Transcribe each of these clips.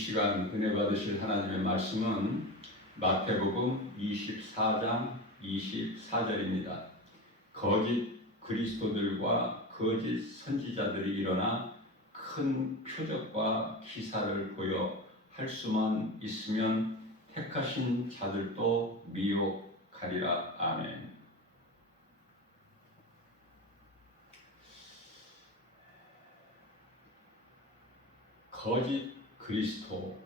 시간 은혜 받으실 하나님의 말씀은 마태복음 24장 24절입니다. 거짓 그리스도들과 거짓 선지자들이 일어나 큰 표적과 기사를 보여 할 수만 있으면 택하신 자들도 미혹하리라. 아멘. 거짓 그리스도,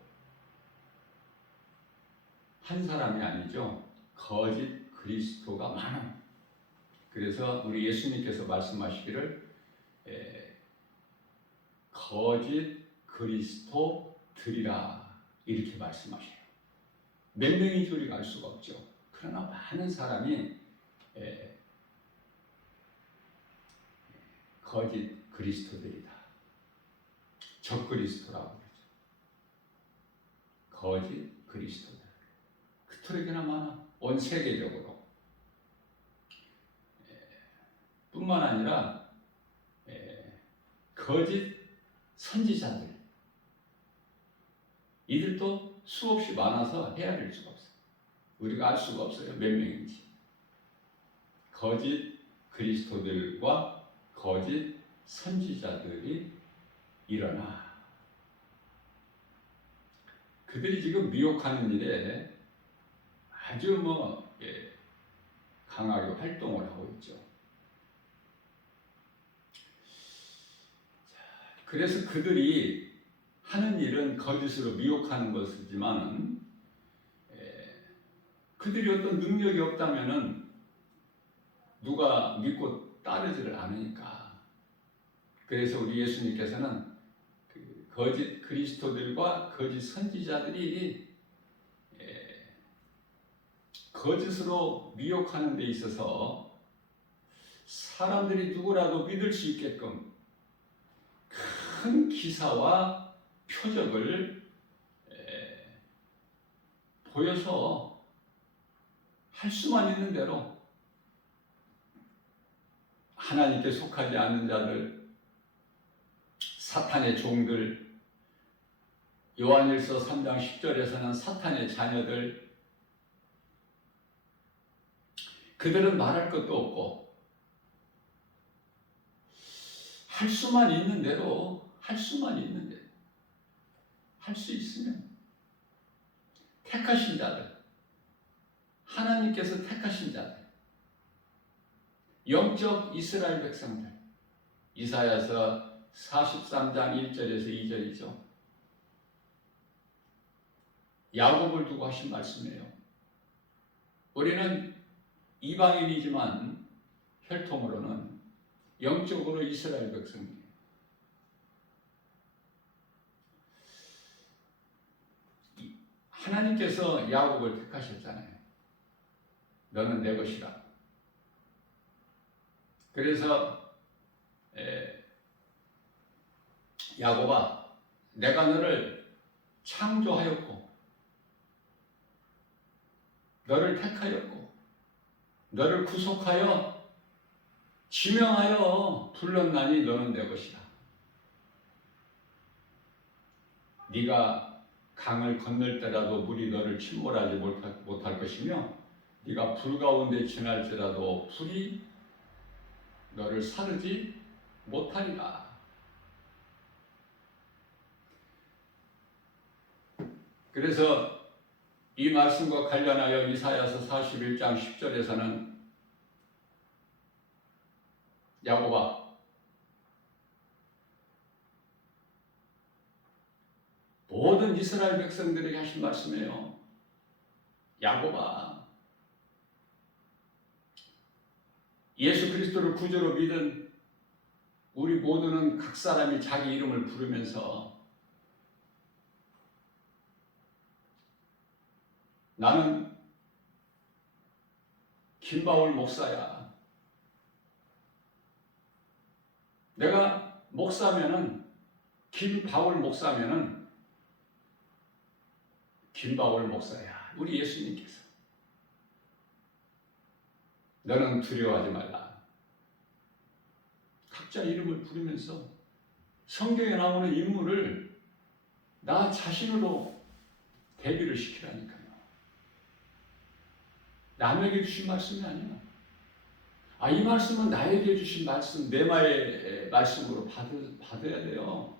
한 사람이 아니죠. 거짓 그리스도가 많아요. 그래서 우리 예수님께서 말씀하시기를 거짓 그리스도들이라 이렇게 말씀하셔요. 몇 명인 줄 우리가 알 수가 없죠. 그러나 많은 사람이 거짓 그리스도들이다. 적그리스도라고 그러죠. 거짓 그리스도들. 그토록이나 많아. 온 세계적으로. 뿐만 아니라 거짓 선지자들. 이들도 수없이 많아서 헤아릴 수가 없어요. 우리가 알 수가 없어요. 몇 명인지. 거짓 그리스도들과 거짓 선지자들이 일어나 그들이 지금 미혹하는 일에 아주 강하게 활동을 하고 있죠. 그래서 그들이 하는 일은 거짓으로 미혹하는 것이지만 그들이 어떤 능력이 없다면은 누가 믿고 따르지를 않으니까. 그래서 우리 예수님께서는 그 거짓 그리스도들과 거짓 선지자들이 거짓으로 미혹하는 데 있어서 사람들이 누구라도 믿을 수 있게끔 큰 기사와 표적을 보여서 할 수만 있는 대로 하나님께 속하지 않는 자들, 사탄의 종들, 요한일서 3장 10절에서는 사탄의 자녀들, 그들은 말할 것도 없고 할 수만 있는 대로 할 수 있으면 택하신 자들, 하나님께서 택하신 자들, 영적 이스라엘 백성들, 이사야서 43장 1절에서 2절이죠. 야곱을 두고 하신 말씀이에요. 우리는 이방인이지만 혈통으로는 영적으로 이스라엘 백성이에요. 하나님께서 야곱을 택하셨잖아요. 너는 내 것이라. 그래서 야곱아, 내가 너를 창조하였고 너를 택하였고 너를 구속하여 지명하여 불렀나니 너는 내 것이라. 네가 강을 건널 때라도 물이 너를 침몰하지 못할 것이며 네가 불 가운데 지날지라도 불이 너를 사르지 못하리라. 그래서 이 말씀과 관련하여 이사야서 41장 10절에서는 야곱아, 모든 이스라엘 백성들에게 하신 말씀이에요. 야곱아, 예수 그리스도를 구주로 믿은 우리 모두는 각 사람이 자기 이름을 부르면서 나는 김바울 목사야. 내가 목사면은 김바울 목사면은 김바울 목사야. 우리 예수님께서. 너는 두려워하지 말라. 각자 이름을 부르면서 성경에 나오는 인물을 나 자신으로 대비를 시키라니까요. 남에게 주신 말씀이 아니야. 이 말씀은 나에게 주신 말씀, 내마의 말씀으로 받아야 돼요.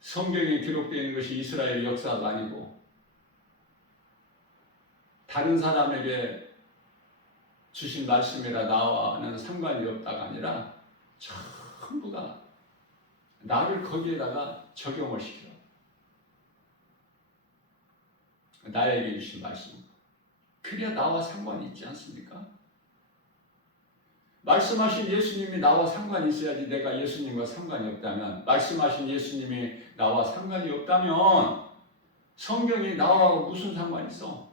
성경에 기록되어 있는 것이 이스라엘의 역사도 아니고 다른 사람에게 주신 말씀이라 나와는 상관이 없다가 아니라 전부가 나를 거기에다가 적용을 시켜. 나에게 주신 말씀. 그래야 나와 상관이 있지 않습니까? 말씀하신 예수님이 나와 상관이 있어야지. 내가 예수님과 상관이 없다면, 말씀하신 예수님이 나와 상관이 없다면 성경이 나와 무슨 상관이 있어?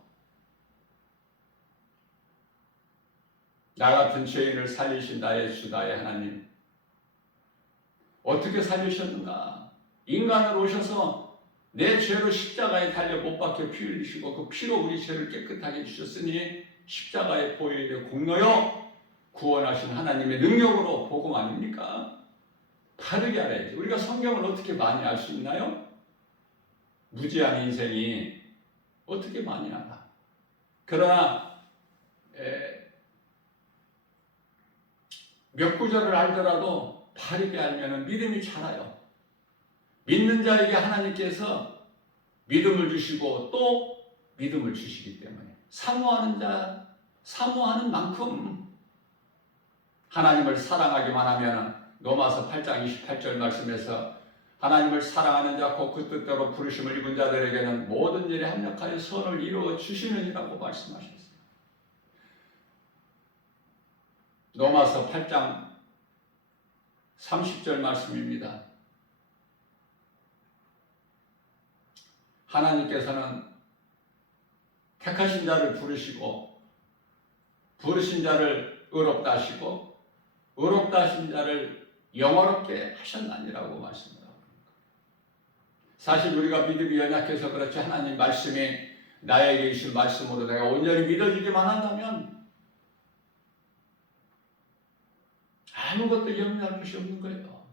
나 같은 죄인을 살리신 나의 주, 나의 하나님, 어떻게 살리셨는가? 인간으로 오셔서 내 죄로 십자가에 달려 못 박혀 피 흘리시고 그 피로 우리 죄를 깨끗하게 해주셨으니 십자가의 보혈에 공로여 구원하신 하나님의 능력으로 복음 아닙니까? 바르게 알아야지. 우리가 성경을 어떻게 많이 알 수 있나요? 무지한 인생이 어떻게 많이 알아? 그러나 몇 구절을 알더라도 바르게 알면 믿음이 자라요. 믿는 자에게 하나님께서 믿음을 주시고 또 믿음을 주시기 때문에 사모하는 자, 사모하는 만큼 하나님을 사랑하기만 하면 로마서 8장 28절 말씀에서 하나님을 사랑하는 자 곧 그 뜻대로 부르심을 입은 자들에게는 모든 일에 합력하여 선을 이루어 주시느니라고 말씀하셨어요. 로마서 8장 30절 말씀입니다. 하나님께서는 택하신 자를 부르시고 부르신 자를 의롭다 하시고 의롭다 하신 자를 영화롭게 하셨나니라고 말씀을 하고 있습니다. 사실 우리가 믿음이 연약해서 그렇지 하나님 말씀이 나에게 주신 말씀으로 내가 온전히 믿어지기만 한다면 아무것도 염려할 것이 없는 거예요.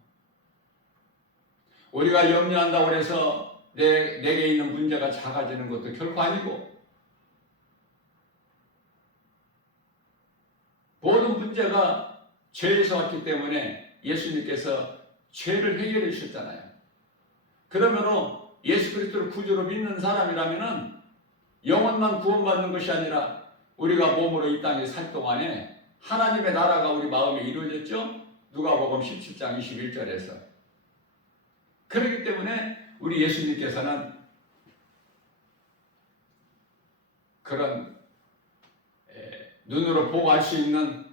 우리가 염려한다고 해서 내게 있는 문제가 작아지는 것도 결코 아니고 모든 문제가 죄에서 왔기 때문에 예수님께서 죄를 해결해 주셨잖아요. 그러므로 예수 그리스도를 구주로 믿는 사람이라면 영혼만 구원받는 것이 아니라 우리가 몸으로 이 땅에 살 동안에 하나님의 나라가 우리 마음에 이루어졌죠? 누가복음 17장 21절에서. 그렇기 때문에 우리 예수님께서는 그런 눈으로 보고 알 수 있는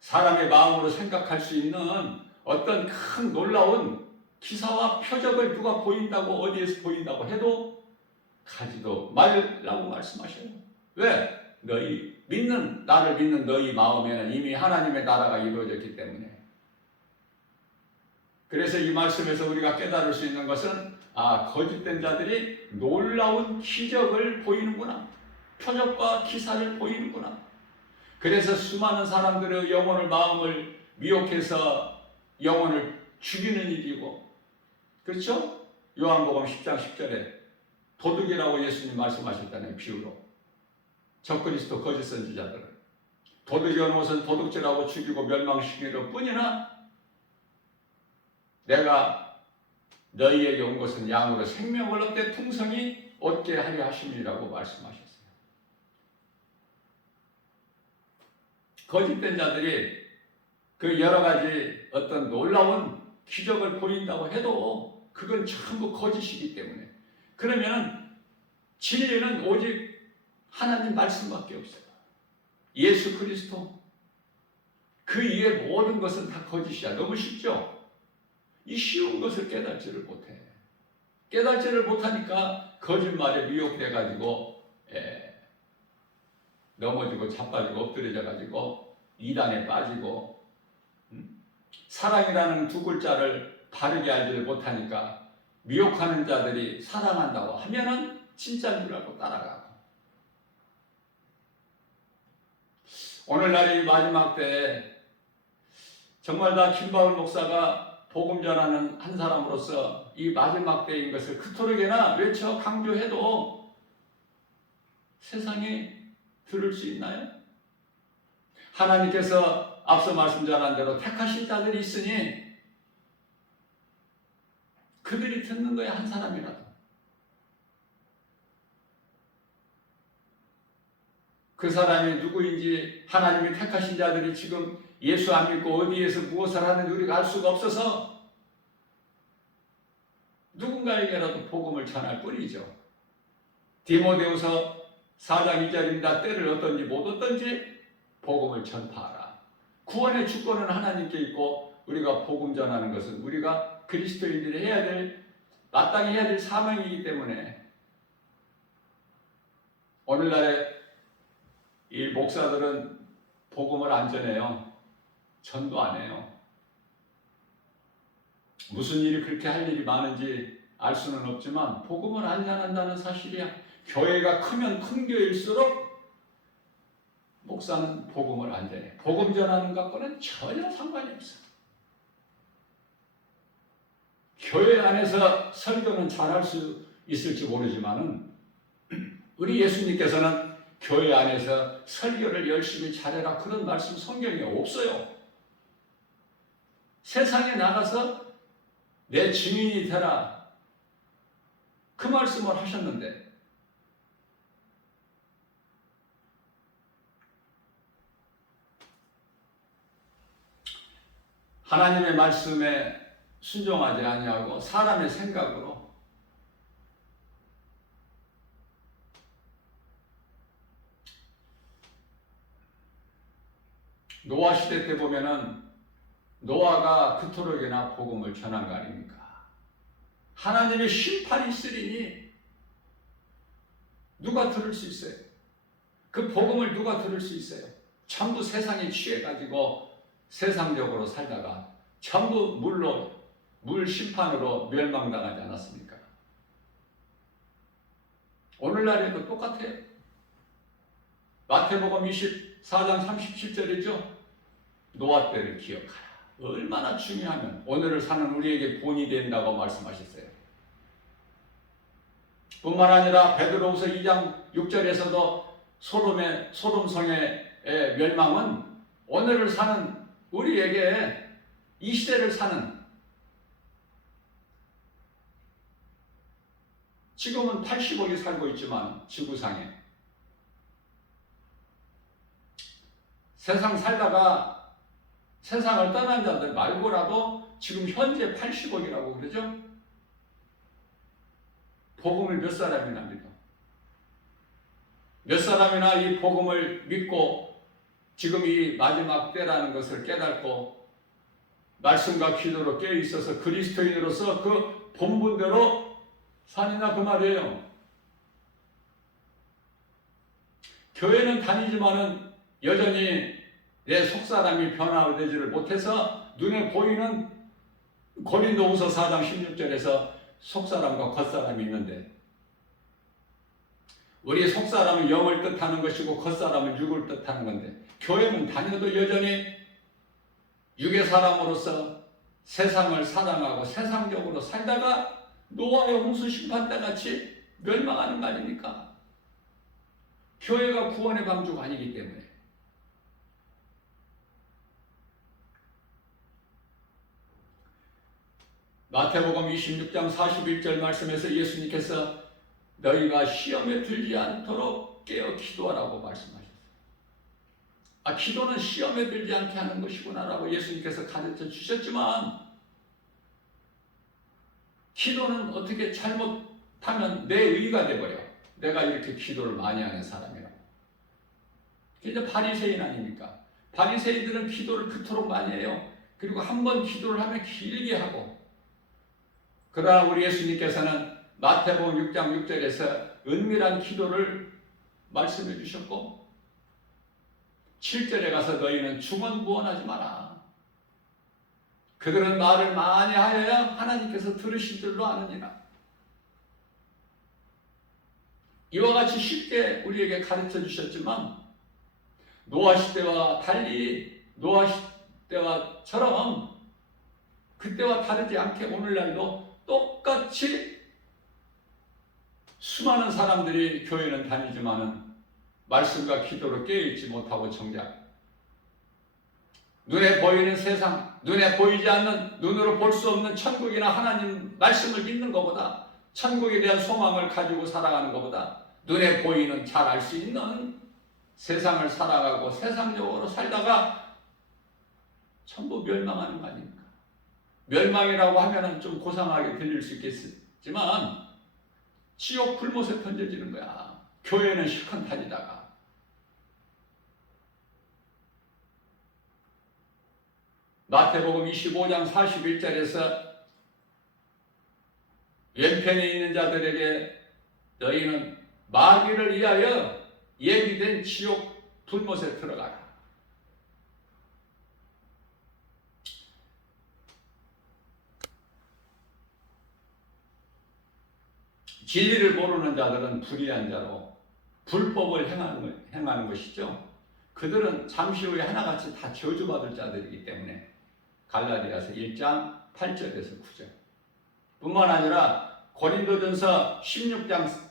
사람의 마음으로 생각할 수 있는 어떤 큰 놀라운 기사와 표적을 누가 보인다고 어디에서 보인다고 해도 가지도 말라고 말씀하셔요. 왜? 나를 믿는 너희 마음에는 이미 하나님의 나라가 이루어졌기 때문에. 그래서 이 말씀에서 우리가 깨달을 수 있는 것은 거짓된 자들이 놀라운 기적을 보이는구나. 표적과 기사를 보이는구나. 그래서 수많은 사람들의 영혼을 마음을 미혹해서 영혼을 죽이는 일이고, 그렇죠? 요한복음 10장 10절에 도둑이라고 예수님 말씀하셨다는 비유로 적그리스도 거짓 선지자들을 도둑이 오는 것은 도둑질하고 죽이고 멸망시키는 뿐이나 내가 너희에게 온 것은 양으로 생명을 얻되 풍성히 얻게 하려 하심이라고 말씀하셨어요. 거짓된 자들이 그 여러 가지 어떤 놀라운 기적을 보인다고 해도 그건 전부 거짓이기 때문에, 그러면 진리는 오직 하나님 말씀밖에 없어요. 예수 그리스도, 그 이외의 모든 것은 다 거짓이야. 너무 쉽죠? 이 쉬운 것을 깨닫지를 못해. 깨닫지를 못하니까 거짓말에 미혹돼가지고 넘어지고 자빠지고 엎드려져가지고 이단에 빠지고, 사랑이라는 두 글자를 바르게 알지를 못하니까 미혹하는 자들이 사랑한다고 하면은 진짜인 줄 알고 따라가고. 오늘날의 마지막 때에 정말 다 김바울 목사가 복음 전하는 한 사람으로서 이 마지막 때인 것을 그토록이나 외쳐 강조해도 세상이 들을 수 있나요? 하나님께서 앞서 말씀 전한 대로 택하신 자들이 있으니 그들이 듣는 거야, 한 사람이라도. 그 사람이 누구인지 하나님이 택하신 자들이 지금 예수 안 믿고 어디에서 무엇을 하는지 우리가 알 수가 없어서 누군가에게라도 복음을 전할 뿐이죠. 디모데후서 4장 2절입니다. 때를 어떤지 못 어떤지 복음을 전파하라. 구원의 주권은 하나님께 있고 우리가 복음 전하는 것은 우리가 그리스도인들이 해야 될, 마땅히 해야 될 사명이기 때문에 오늘날에 이 목사들은 복음을 안 전해요. 전도 안 해요. 무슨 일이 그렇게 할 일이 많은지 알 수는 없지만 복음을 안 전한다는 사실이야. 교회가 크면 큰 교회일수록 목사는 복음을 안 전해. 복음 전하는 것과는 전혀 상관이 없어. 교회 안에서 설교는 잘할 수 있을지 모르지만은 우리 예수님께서는 교회 안에서 설교를 열심히 잘해라 그런 말씀 성경에 없어요. 세상에 나가서 내 증인이 되라 그 말씀을 하셨는데 하나님의 말씀에 순종하지 아니하고 사람의 생각으로 노아 시대 때 보면은 노아가 그토록이나 복음을 전한 거 아닙니까? 하나님의 심판이 있으리니 누가 들을 수 있어요? 그 복음을 누가 들을 수 있어요? 전부 세상에 취해가지고 세상적으로 살다가 전부 물 심판으로 멸망당하지 않았습니까? 오늘날에도 똑같아요. 마태복음 24장 37절이죠. 노아 때를 기억하라. 얼마나 중요하면 오늘을 사는 우리에게 본이 된다고 말씀하셨어요. 뿐만 아니라 베드로후서 2장 6절에서도 소돔성의 멸망은 오늘을 사는 우리에게 이 시대를 사는 지금은 80억이 살고 있지만 지구상에 세상 살다가 세상을 떠난 자들 말고라도 지금 현재 80억이라고 그러죠? 복음을 몇 사람이나 믿어? 몇 사람이나 이 복음을 믿고 지금 이 마지막 때라는 것을 깨닫고 말씀과 기도로 깨어있어서 그리스도인으로서 그 본분대로 사느냐 그 말이에요. 교회는 다니지만은 여전히 내 속사람이 변화되지를 못해서 눈에 보이는 고린도후서 4장 16절에서 속사람과 겉사람이 있는데 우리 속사람은 영을 뜻하는 것이고 겉사람은 육을 뜻하는 건데 교회는 다녀도 여전히 육의 사람으로서 세상을 사랑하고 세상적으로 살다가 노아의 홍수 심판 때 같이 멸망하는 거 아닙니까? 교회가 구원의 방주가 아니기 때문에 마태복음 26장 41절 말씀에서 예수님께서 너희가 시험에 들지 않도록 깨어 기도하라고 말씀하셨어요. 기도는 시험에 들지 않게 하는 것이구나라고 예수님께서 가르쳐 주셨지만 기도는 어떻게 잘못하면 내 의가 돼버려. 내가 이렇게 기도를 많이 하는 사람이라고. 이제 바리새인 아닙니까? 바리새인들은 기도를 그토록 많이 해요. 그리고 한 번 기도를 하면 길게 하고 그러나 우리 예수님께서는 마태복음 6장 6절에서 은밀한 기도를 말씀해 주셨고 7절에 가서 너희는 중언부언하지 마라. 그들은 말을 많이 하여야 하나님께서 들으신 줄로 아느니라. 이와 같이 쉽게 우리에게 가르쳐 주셨지만 노아 시대와 달리 노아 때와처럼 그때와 다르지 않게 오늘날도 똑같이 수많은 사람들이 교회는 다니지만은 말씀과 기도로 깨어있지 못하고 정작 눈에 보이는 세상, 눈에 보이지 않는, 눈으로 볼 수 없는 천국이나 하나님 말씀을 믿는 것보다, 천국에 대한 소망을 가지고 살아가는 것보다 눈에 보이는 잘 알 수 있는 세상을 살아가고 세상적으로 살다가 전부 멸망하는 거 아닙니까? 멸망이라고 하면은 좀 고상하게 들릴 수 있겠지만 지옥 불못에 던져지는 거야. 교회는 실컷 다니다가. 마태복음 25장 41절에서 왼편에 있는 자들에게 너희는 마귀를 위하여 예비된 지옥 불못에 들어가라. 진리를 모르는 자들은 불의한 자로 불법을 행하는 것이죠. 그들은 잠시 후에 하나같이 다 저주받을 자들이기 때문에 갈라디아서 1장 8절에서 9절 뿐만 아니라 고린도전서 16장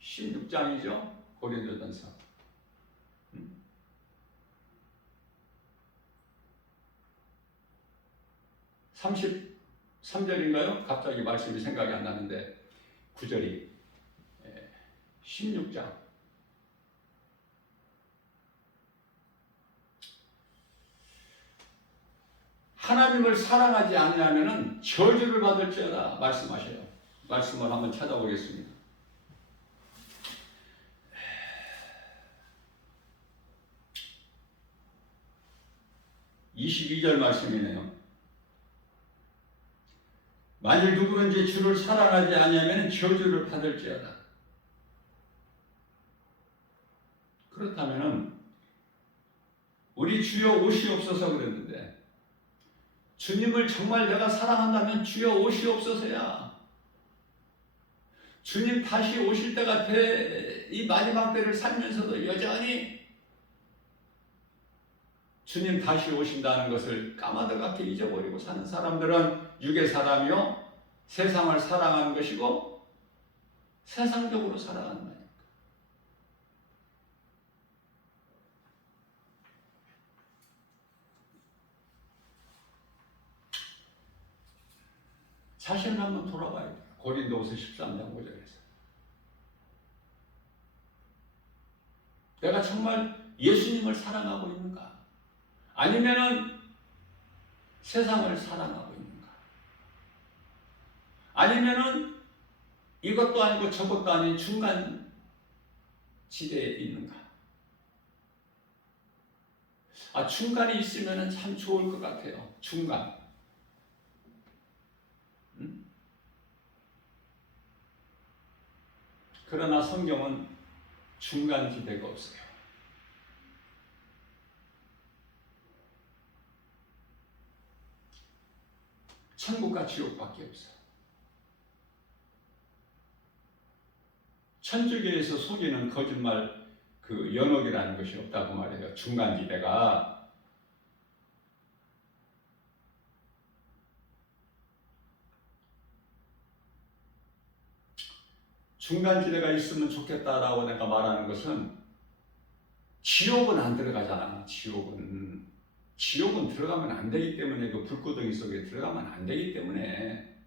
16장이죠. 고린도전서 33절인가요? 갑자기 말씀이 생각이 안 나는데 9절이 16장 하나님을 사랑하지 않으면 저주를 받을지어다 말씀하셔요. 말씀을 한번 찾아보겠습니다. 22절 말씀이네요. 만일 누구든지 주를 사랑하지 아니하면 저주를 받을지어다. 그렇다면 우리 주여 오시옵소서 그랬는데 주님을 정말 내가 사랑한다면 주여 오시옵소서야. 주님 다시 오실 때가 돼 이 마지막 때를 살면서도 여전히 주님 다시 오신다는 것을 까마득하게 잊어버리고 사는 사람들은 육의 사람이요 세상을 사랑하는 것이고 세상적으로 살아가는 거예요. 자신을 한번 돌아봐야 돼요. 고린도후서 13장 5절에서 내가 정말 예수님을 사랑하고 있는가? 아니면은 세상을 사랑하고 있는가? 아니면은 이것도 아니고 저것도 아닌 중간 지대에 있는가? 중간에 있으면은 참 좋을 것 같아요. 중간. 그러나 성경은 중간 지대가 없어요. 천국과 지옥밖에 없어요. 천주교에서 속이는 거짓말 그 연옥이라는 것이 없다고 말해요. 중간 지대가. 중간지대가 있으면 좋겠다라고 내가 말하는 것은 지옥은 안 들어가잖아. 지옥은 들어가면 안 되기 때문에 그 불구덩이 속에 들어가면 안 되기 때문에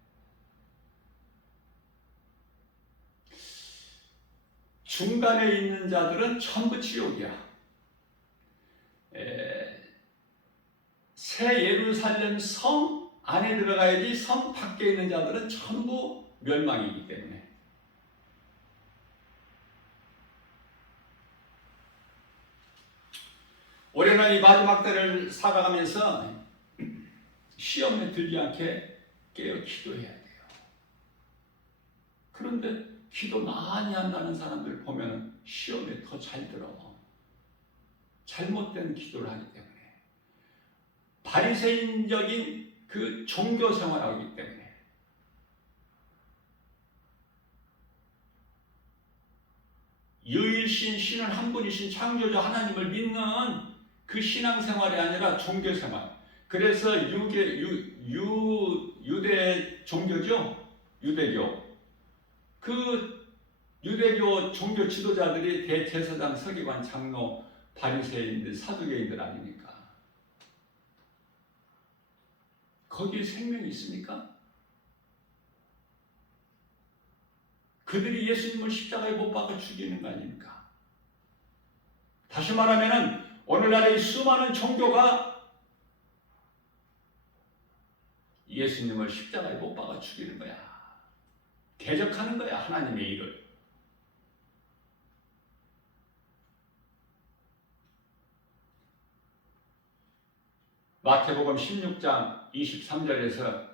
중간에 있는 자들은 전부 지옥이야. 새 예루살렘 성 안에 들어가야지 성 밖에 있는 자들은 전부 멸망이기 때문에 올해는 이 마지막 때를 살아가면서 시험에 들지 않게 깨어 기도해야 돼요. 그런데 기도 많이 한다는 사람들 보면 시험에 더 잘 들어. 잘못된 기도를 하기 때문에 바리새인적인 그 종교 생활을 하기 때문에 유일신 신은 한 분이신 창조주 하나님을 믿는 그 신앙생활이 아니라 종교생활. 그래서 유대 종교죠. 유대교. 그 유대교 종교 지도자들이 대제사장, 서기관, 장로, 바리새인들, 사두개인들 아닙니까? 거기에 생명이 있습니까? 그들이 예수님을 십자가에 못 박아 죽이는 거 아닙니까? 다시 말하면 오늘날의 수많은 종교가 예수님을 십자가에 못 박아 죽이는 거야. 대적하는 거야, 하나님의 일을. 마태복음 16장 23절에서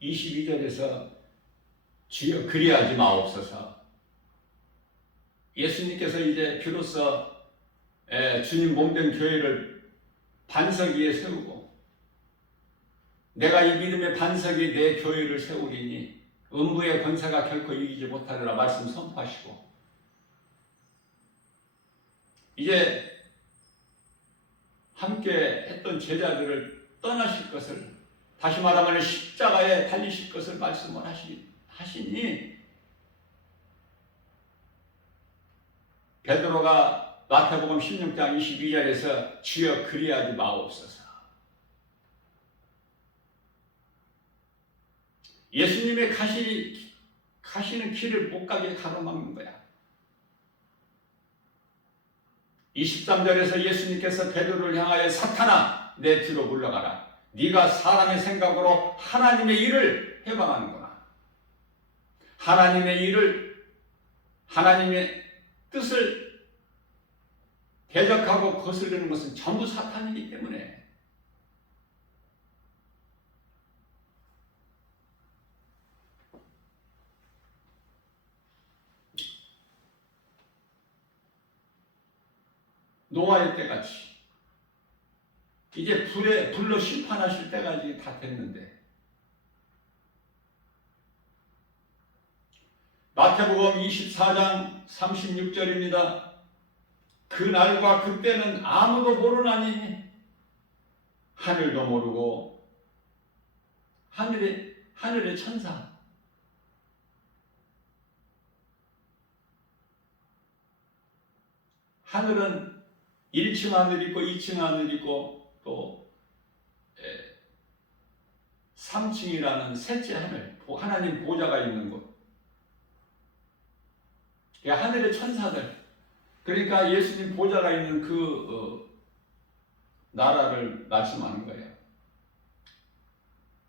22절에서 주여 그리하지 마옵소서. 예수님께서 이제 비로소 주님 몸된 교회를 반석 위에 세우고 내가 이 믿음의 반석이 내 교회를 세우리니 음부의 권세가 결코 이기지 못하리라 말씀 선포하시고 이제 함께 했던 제자들을 떠나실 것을 다시 말하면 십자가에 달리실 것을 말씀을 하시니 베드로가 마태복음 16장 22절에서 주여 그리하지 마옵소서. 예수님의 가시는 길을 못 가게 가로막는 거야. 23절에서 예수님께서 베드로를 향하여 사탄아 내 뒤로 물러가라. 네가 사람의 생각으로 하나님의 일을 해방하는구나. 하나님의 뜻을 대적하고 거스르는 것은 전부 사탄이기 때문에 노아의 때같이 이제 불로 심판하실 때가 이제 다 됐는데 마태복음 24장 36절입니다. 그날과 그때는 아무도 모르나니 하늘도 모르고 하늘의 천사 하늘은 1층 하늘 있고 2층 하늘 있고 또 3층이라는 셋째 하늘 하나님 보좌가 있는 곳 하늘의 천사들 그러니까 예수님 보좌가 있는 그 나라를 말씀하는 거예요.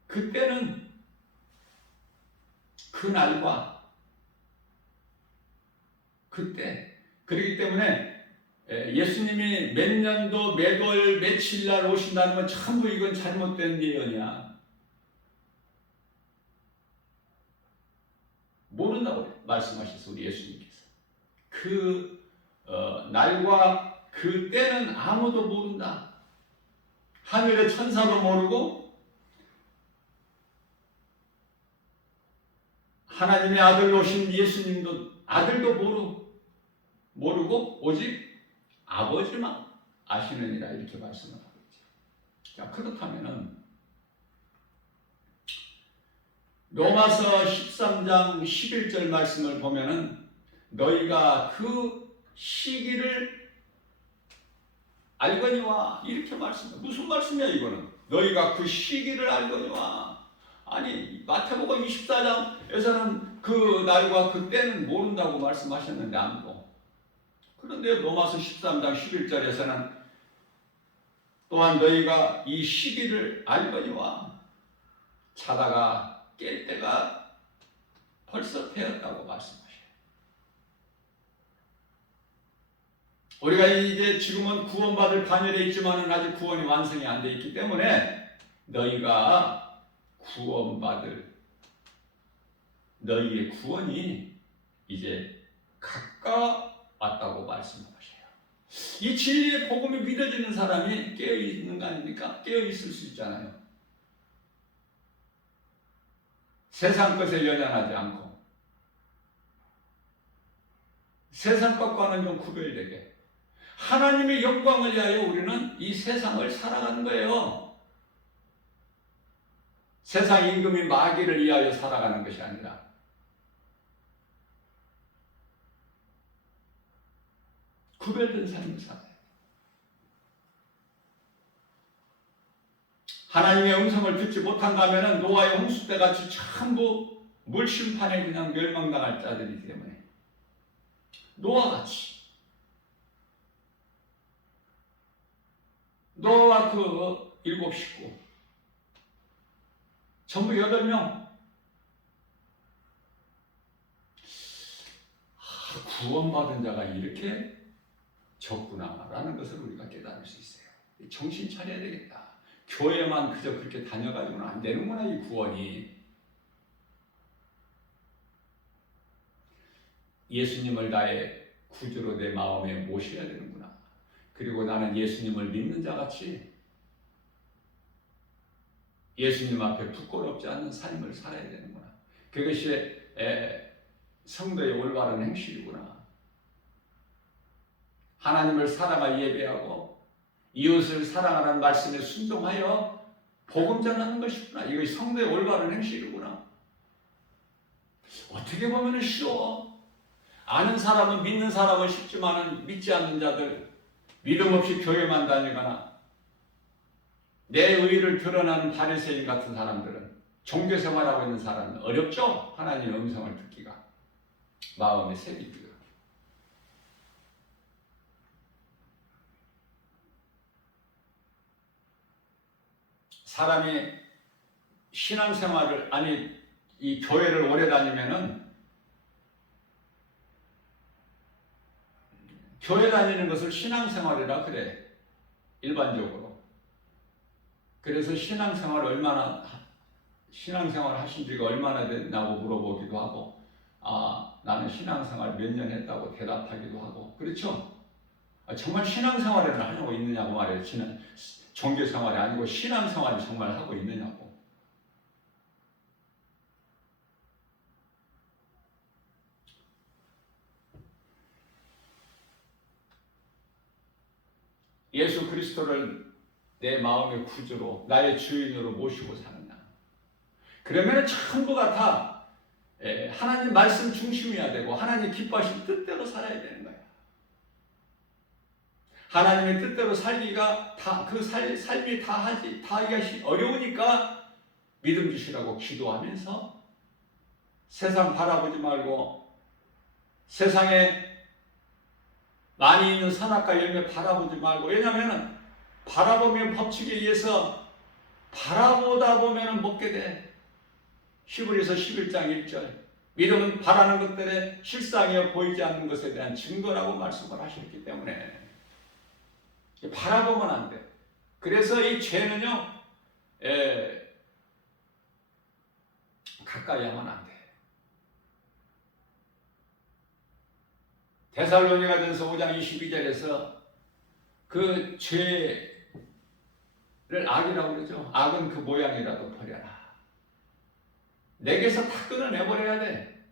그때는 그날과 그때 그렇기 때문에 예수님이 몇 년도 몇 월 며칠 날 오신다는 건 전부 이건 잘못된 예언이야. 모른다고 말씀하셨어 우리 예수님께서. 그 날과 그 때는 아무도 모른다. 하늘의 천사도 모르고 하나님의 아들로 오신 예수님도 아들도 모르고 오직 아버지만 아시느니라 이렇게 말씀을 하고 있죠. 자, 그렇다면은 로마서 13장 11절 말씀을 보면은 너희가 그 시기를 알거니와 이렇게 말씀해요. 무슨 말씀이야 이거는? 너희가 그 시기를 알거니와. 아니 마태복음 24장에서는 그 날과 그 때는 모른다고 말씀하셨는데 아무도. 그런데 로마서 13장 11절에서는 또한 너희가 이 시기를 알거니와 자다가 깰 때가 벌써 되었다고 말씀하셔요. 우리가 이제 지금은 구원받을 반열에 있지만 아직 구원이 완성이 안 돼 있기 때문에 너희가 구원받을 너희의 구원이 이제 가까웠다고 말씀하셔요. 이 진리의 복음이 믿어지는 사람이 깨어있는 거 아닙니까? 깨어있을 수 있잖아요. 세상 것에 연연하지 않고 세상 것과는 좀 구별되게 하나님의 영광을 위하여 우리는 이 세상을 살아가는 거예요. 세상 임금인 마귀를 위하여 살아가는 것이 아니라 구별된 삶을 살아요. 하나님의 음성을 듣지 못한가 하면 노아의 홍수 때 같이 전부 물심판에 그냥 멸망당할 자들이기 때문에 노아같이 노아와 그 7 식구 전부 8명 구원받은 자가 이렇게 적구나라는 것을 우리가 깨달을 수 있어요. 정신 차려야 되겠다. 교회만 그저 그렇게 다녀가지고는 안 되는구나. 이 구원이 예수님을 나의 구주로 내 마음에 모셔야 되는구나. 그리고 나는 예수님을 믿는 자같이 예수님 앞에 부끄럽지 않는 삶을 살아야 되는구나. 그것이 성도의 올바른 행실이구나. 하나님을 사랑하 예배하고 이웃을 사랑하라는 말씀에 순종하여 복음 전하는 것이구나. 이것이 성도의 올바른 행실이구나. 어떻게 보면 쉬워. 아는 사람은 믿는 사람은 쉽지만은 믿지 않는 자들, 믿음 없이 교회만 다니거나 내 의를 드러나는 바리새인 같은 사람들은, 종교 생활하고 있는 사람은 어렵죠. 하나님의 음성을 듣기가, 마음의 새기기가. 사람이 신앙생활을 이 교회를 오래 다니면은 교회 다니는 것을 신앙생활이라 그래, 일반적으로. 그래서 신앙생활 하신 지가 얼마나 됐냐고 물어보기도 하고, 나는 신앙생활 몇 년 했다고 대답하기도 하고, 그렇죠? 정말 신앙생활을 하고 있느냐고 말해요. 종교생활이 아니고 신앙생활을 정말 하고 있느냐고. 예수 그리스도를 내 마음의 구주로, 나의 주인으로 모시고 사느냐. 그러면 전부가 다 하나님 말씀 중심이어야 되고 하나님 기뻐하신 뜻대로 살아야 되는 거야. 하나님의 뜻대로 살기가 삶이 다 하기가 어려우니까 믿음 주시라고 기도하면서 세상 바라보지 말고 세상에 많이 있는 선악과 열매 바라보지 말고, 왜냐하면 바라보면 법칙에 의해서 바라보다 보면 먹게 돼. 히브리서 11장 1절. 믿음은 바라는 것들의 실상이어 보이지 않는 것에 대한 증거라고 말씀을 하셨기 때문에 바라보면 안 돼. 그래서 이 죄는요, 가까이 하면 안 돼. 데살로니가전서 5장 22절에서 그 죄를 악이라고 그러죠. 악은 그 모양이라도 버려라. 내게서 다 끊어내버려야 돼.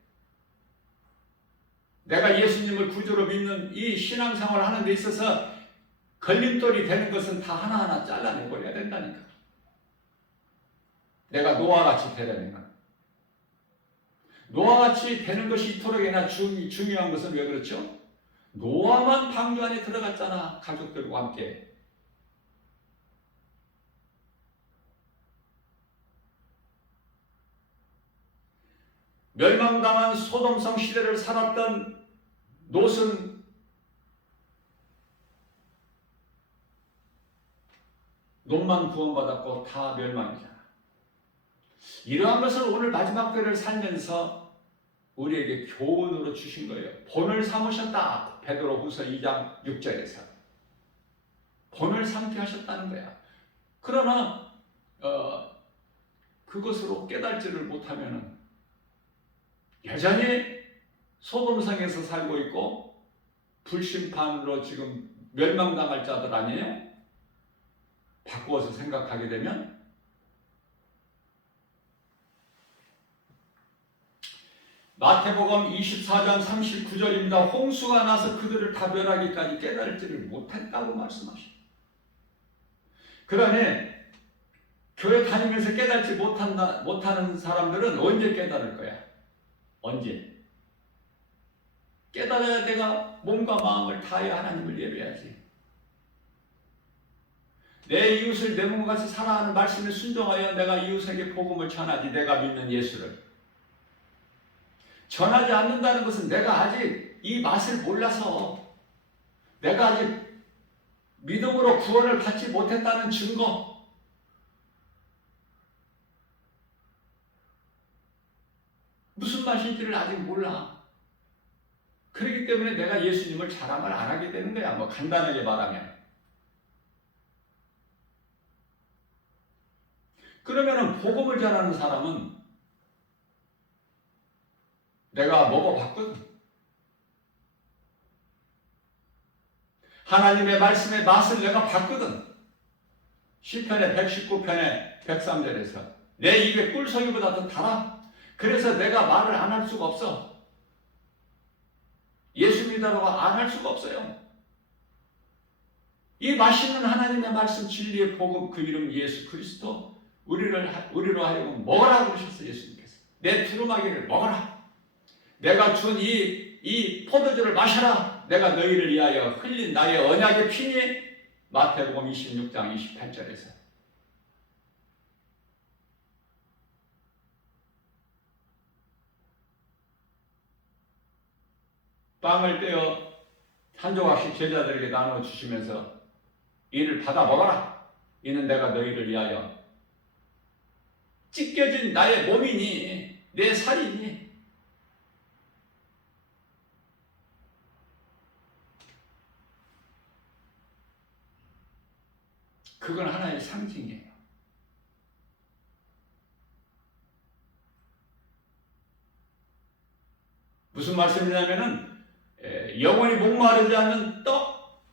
내가 예수님을 구주로 믿는 이 신앙생활을 하는 데 있어서 걸림돌이 되는 것은 다 하나하나 잘라내버려야 된다니까. 내가 노아같이 되려면. 노아같이 되는 것이 이토록이나 중요한 것은 왜 그렇죠? 노아만 방주 안에 들어갔잖아, 가족들과 함께. 멸망당한 소돔성 시대를 살았던 롯은 롯만 구원받았고 다 멸망이잖아. 이러한 것을 오늘 마지막 때를 살면서 우리에게 교훈으로 주신 거예요. 본을 삼으셨다. 베드로후서 2장 6절에서 본을 삼게 하셨다는 거야. 그러나 그것으로 깨달지를 못하면 여전히 소돔성에서 살고 있고 불심판으로 지금 멸망당할 자들 아니에요? 바꾸어서 생각하게 되면 마태복음 24장 39절입니다. 홍수가 나서 그들을 다 멸하기까지 깨달지를 못했다고 말씀하십니다. 그러니 교회 다니면서 깨달지 못하는 사람들은 언제 깨달을 거야? 언제? 깨달아야 내가 몸과 마음을 다하여 하나님을 예배해야지. 내 이웃을 내 몸과 같이 사랑하는 말씀에 순종하여 내가 이웃에게 복음을 전하지. 내가 믿는 예수를 전하지 않는다는 것은 내가 아직 이 맛을 몰라서, 내가 아직 믿음으로 구원을 받지 못했다는 증거. 무슨 맛인지를 아직 몰라. 그렇기 때문에 내가 예수님을 자랑을 안 하게 되는 거야. 뭐 간단하게 말하면. 그러면은 복음을 전하는 사람은 내가 먹어봤거든. 하나님의 말씀의 맛을 내가 봤거든. 시편의 119편의 103절에서 내 입에 꿀송이보다 더 달아. 그래서 내가 말을 안 할 수가 없어. 예수 믿으라고 안 할 수가 없어요. 이 맛있는 하나님의 말씀, 진리의 복음, 그 이름 예수 그리스도, 우리로 하여금 먹으라 그러셨어요. 예수님께서 내 두루마기를 먹어라. 내가 준 이 포도주를 마셔라. 내가 너희를 위하여 흘린 나의 언약의 피니. 마태복음 26장 28절에서. 빵을 떼어 한 조각씩 제자들에게 나눠주시면서 이를 받아 먹어라. 이는 내가 너희를 위하여 찢겨진 나의 몸이니 내 살이니. 그건 하나의 상징이에요. 무슨 말씀이냐면은 영원히 목마르지 않는 떡.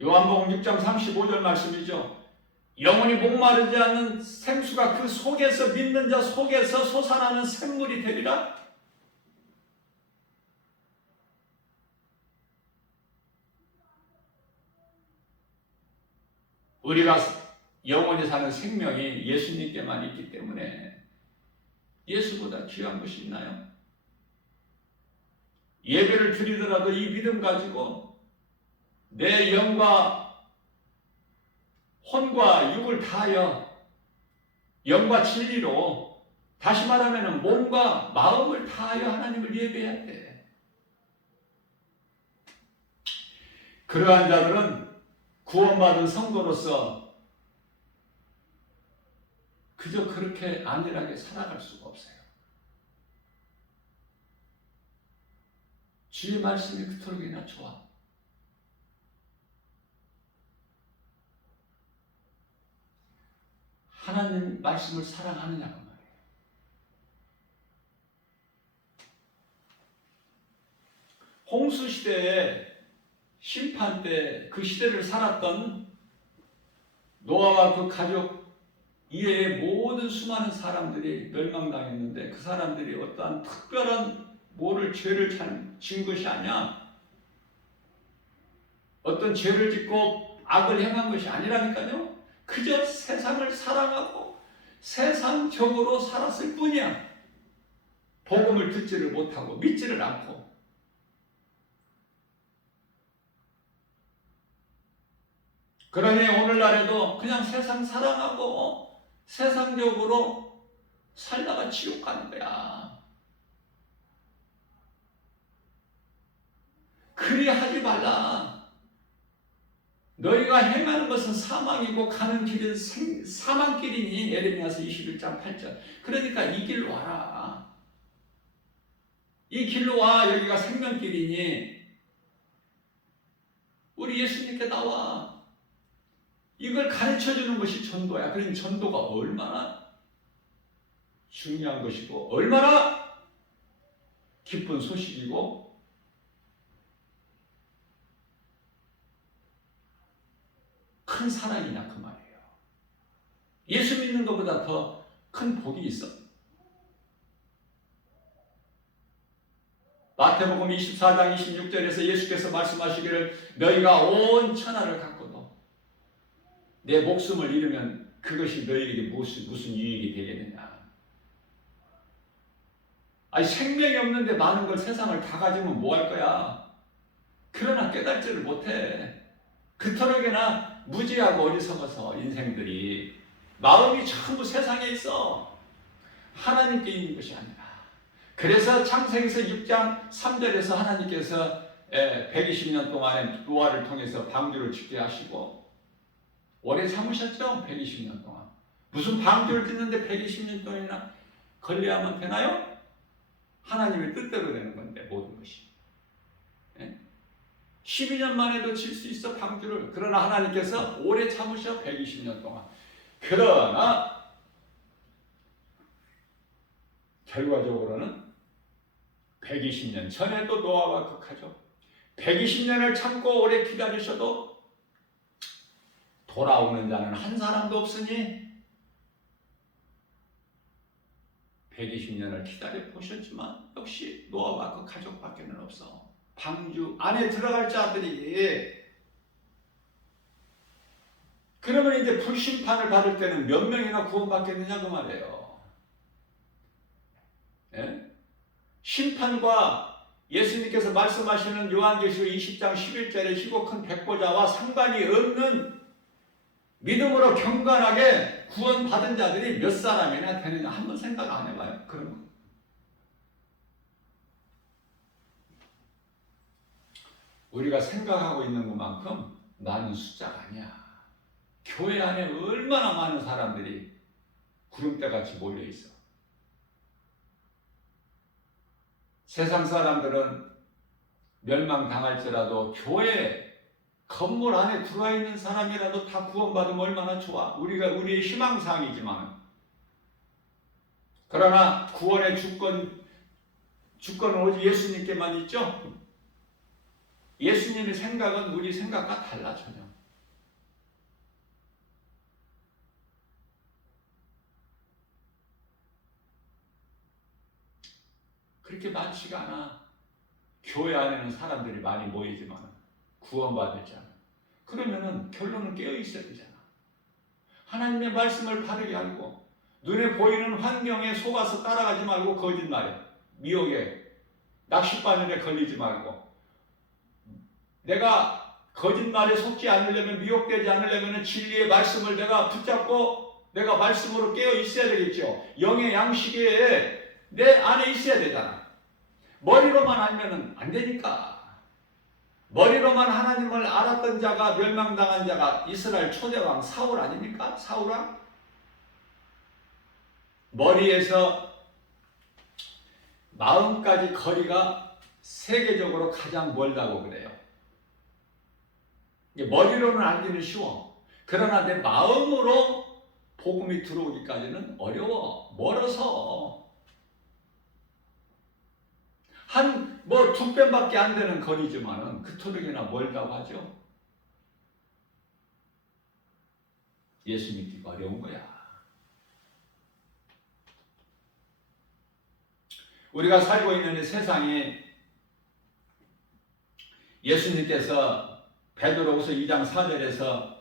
요한복음 6장 35절 말씀이죠. 영원히 목마르지 않는 생수가 그 속에서, 믿는 자 속에서 솟아나는 샘물이 되리라. 우리가 영원히 사는 생명이 예수님께만 있기 때문에 예수보다 귀한 것이 있나요? 예배를 드리더라도 이 믿음 가지고 내 영과 혼과 육을 다하여 영과 진리로, 다시 말하면 몸과 마음을 다하여 하나님을 예배해야 돼. 그러한 자들은 구원받은 성도로서 그저 그렇게 안일하게 살아갈 수가 없어요. 주의 말씀이 그토록이나 좋아. 하나님 말씀을 사랑하느냐고 말이에요. 홍수 시대에, 심판 때 그 시대를 살았던 노아와 그 가족 이외의 모든 수많은 사람들이 멸망당했는데, 그 사람들이 어떠한 특별한 죄를 지은 것이 아니야. 어떤 죄를 짓고 악을 행한 것이 아니라니까요. 그저 세상을 사랑하고 세상적으로 살았을 뿐이야. 복음을 듣지를 못하고 믿지를 않고. 그러니 오늘날에도 그냥 세상 사랑하고 세상적으로 살다가 지옥 가는 거야. 그리 하지 말라. 너희가 행하는 것은 사망이고 가는 길은 사망길이니. 에레미야서 21장 8절. 그러니까 이 길로 와라. 이 길로 와. 여기가 생명길이니. 우리 예수님께 나와. 이걸 가르쳐주는 것이 전도야. 그러니 전도가 얼마나 중요한 것이고 얼마나 기쁜 소식이고 큰 사랑이냐 그 말이에요. 예수 믿는 것보다 더 큰 복이 있어? 마태복음 24장 26절에서 예수께서 말씀하시기를 너희가 온 천하를 갖고도 내 목숨을 잃으면 그것이 너희에게 무슨 유익이 되겠느냐. 아니 생명이 없는데 많은 걸 세상을 다 가지면 뭐 할 거야. 그러나 깨닫지를 못해. 그토록이나 무지하고 어리석어서 인생들이 마음이 전부 세상에 있어. 하나님께 있는 것이 아니라. 그래서 창세기서 6장 3절에서 하나님께서 120년 동안의 노아를 통해서 방주를 짓게 하시고 오래 참으셨죠? 120년 동안. 무슨 방주를 짓는데 120년 동안이나 걸려야만 되나요? 하나님의 뜻대로 되는 건데 모든 것이. 12년 만에도 질 수 있어 방주를. 그러나 하나님께서 오래 참으셔 120년 동안. 그러나 결과적으로는 120년 전에도 노아와 극하죠. 120년을 참고 오래 기다리셔도 돌아오는 자는 한 사람도 없으니 120년을 기다려 보셨지만 역시 노아와 그 가족밖에는 없어. 방주 안에 들어갈 자들이. 그러면 이제 불심판을 받을 때는 몇 명이나 구원받겠느냐 그 말이에요. 예? 심판과 예수님께서 말씀하시는 요한계시록 20장 11절의 희고 큰 백보자와 상관이 없는 믿음으로 경건하게 구원받은 자들이 몇 사람이나 되느냐 한번 생각 안 해봐요. 그러면 우리가 생각하고 있는 것만큼 많은 숫자가 아니야. 교회 안에 얼마나 많은 사람들이 구름대같이 몰려있어. 세상 사람들은 멸망당할지라도 교회 건물 안에 들어와 있는 사람이라도 다 구원받으면 얼마나 좋아. 우리의 희망사항이지만. 그러나 구원의 주권은 오직 예수님께만 있죠. 예수님의 생각은 우리 생각과 달라 전혀. 그렇게 많지가 않아. 교회 안에는 사람들이 많이 모이지만 구원받을 자. 그러면은 결론은 깨어 있어야 되잖아. 하나님의 말씀을 바르게 알고 눈에 보이는 환경에 속아서 따라가지 말고 거짓말에, 미혹에, 낚싯바늘에 걸리지 말고 내가 거짓말에 속지 않으려면, 미혹되지 않으려면 진리의 말씀을 내가 붙잡고 내가 말씀으로 깨어 있어야 되겠죠. 영의 양식에 내 안에 있어야 되잖아. 머리로만 알면은 안 되니까. 머리로만 하나님을 알았던 자가, 멸망당한 자가 이스라엘 초대왕 사울 아닙니까? 사울왕? 머리에서 마음까지 거리가 세계적으로 가장 멀다고 그래요. 머리로는 알기는 쉬워. 그러나 내 마음으로 복음이 들어오기까지는 어려워. 멀어서. 두 뼘밖에 안 되는 거리지만은 그토록이나 멀다고 하죠. 예수 믿기가 어려운 거야. 우리가 살고 있는 이 세상이 예수님께서 베드로후서 2장 4절에서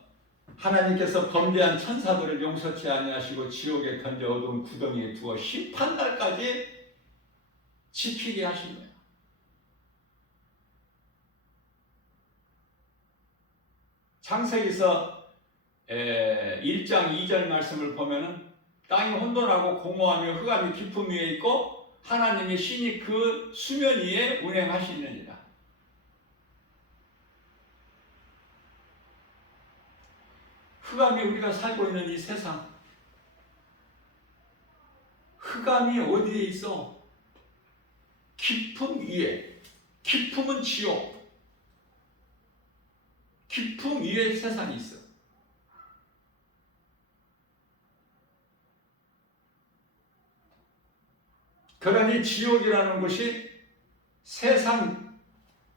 하나님께서 범죄한 천사들을 용서치 아니하시고 지옥에 던져 어두운 구덩이에 두어 심판날까지 지키게 하신 거예요. 창세기서 1장 2절 말씀을 보면은 땅이 혼돈하고 공허하며 흑암이 깊음 위에 있고 하나님의 신이 그 수면 위에 운행하시느니라. 흑암이 우리가 살고 있는 이 세상, 흑암이 어디에 있어? 깊음 위에. 깊음은 지옥. 깊음 위에 세상이 있어. 그러니 지옥이라는 것이 세상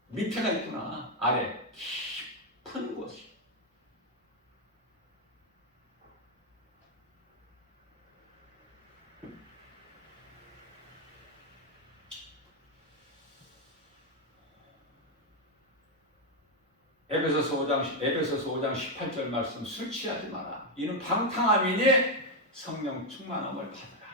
밑에가 있구나. 아래 깊은 곳이. 에베소서 5장 18절 말씀, 술 취하지 마라. 이는 방탕함이니 성령 충만함을 받으라.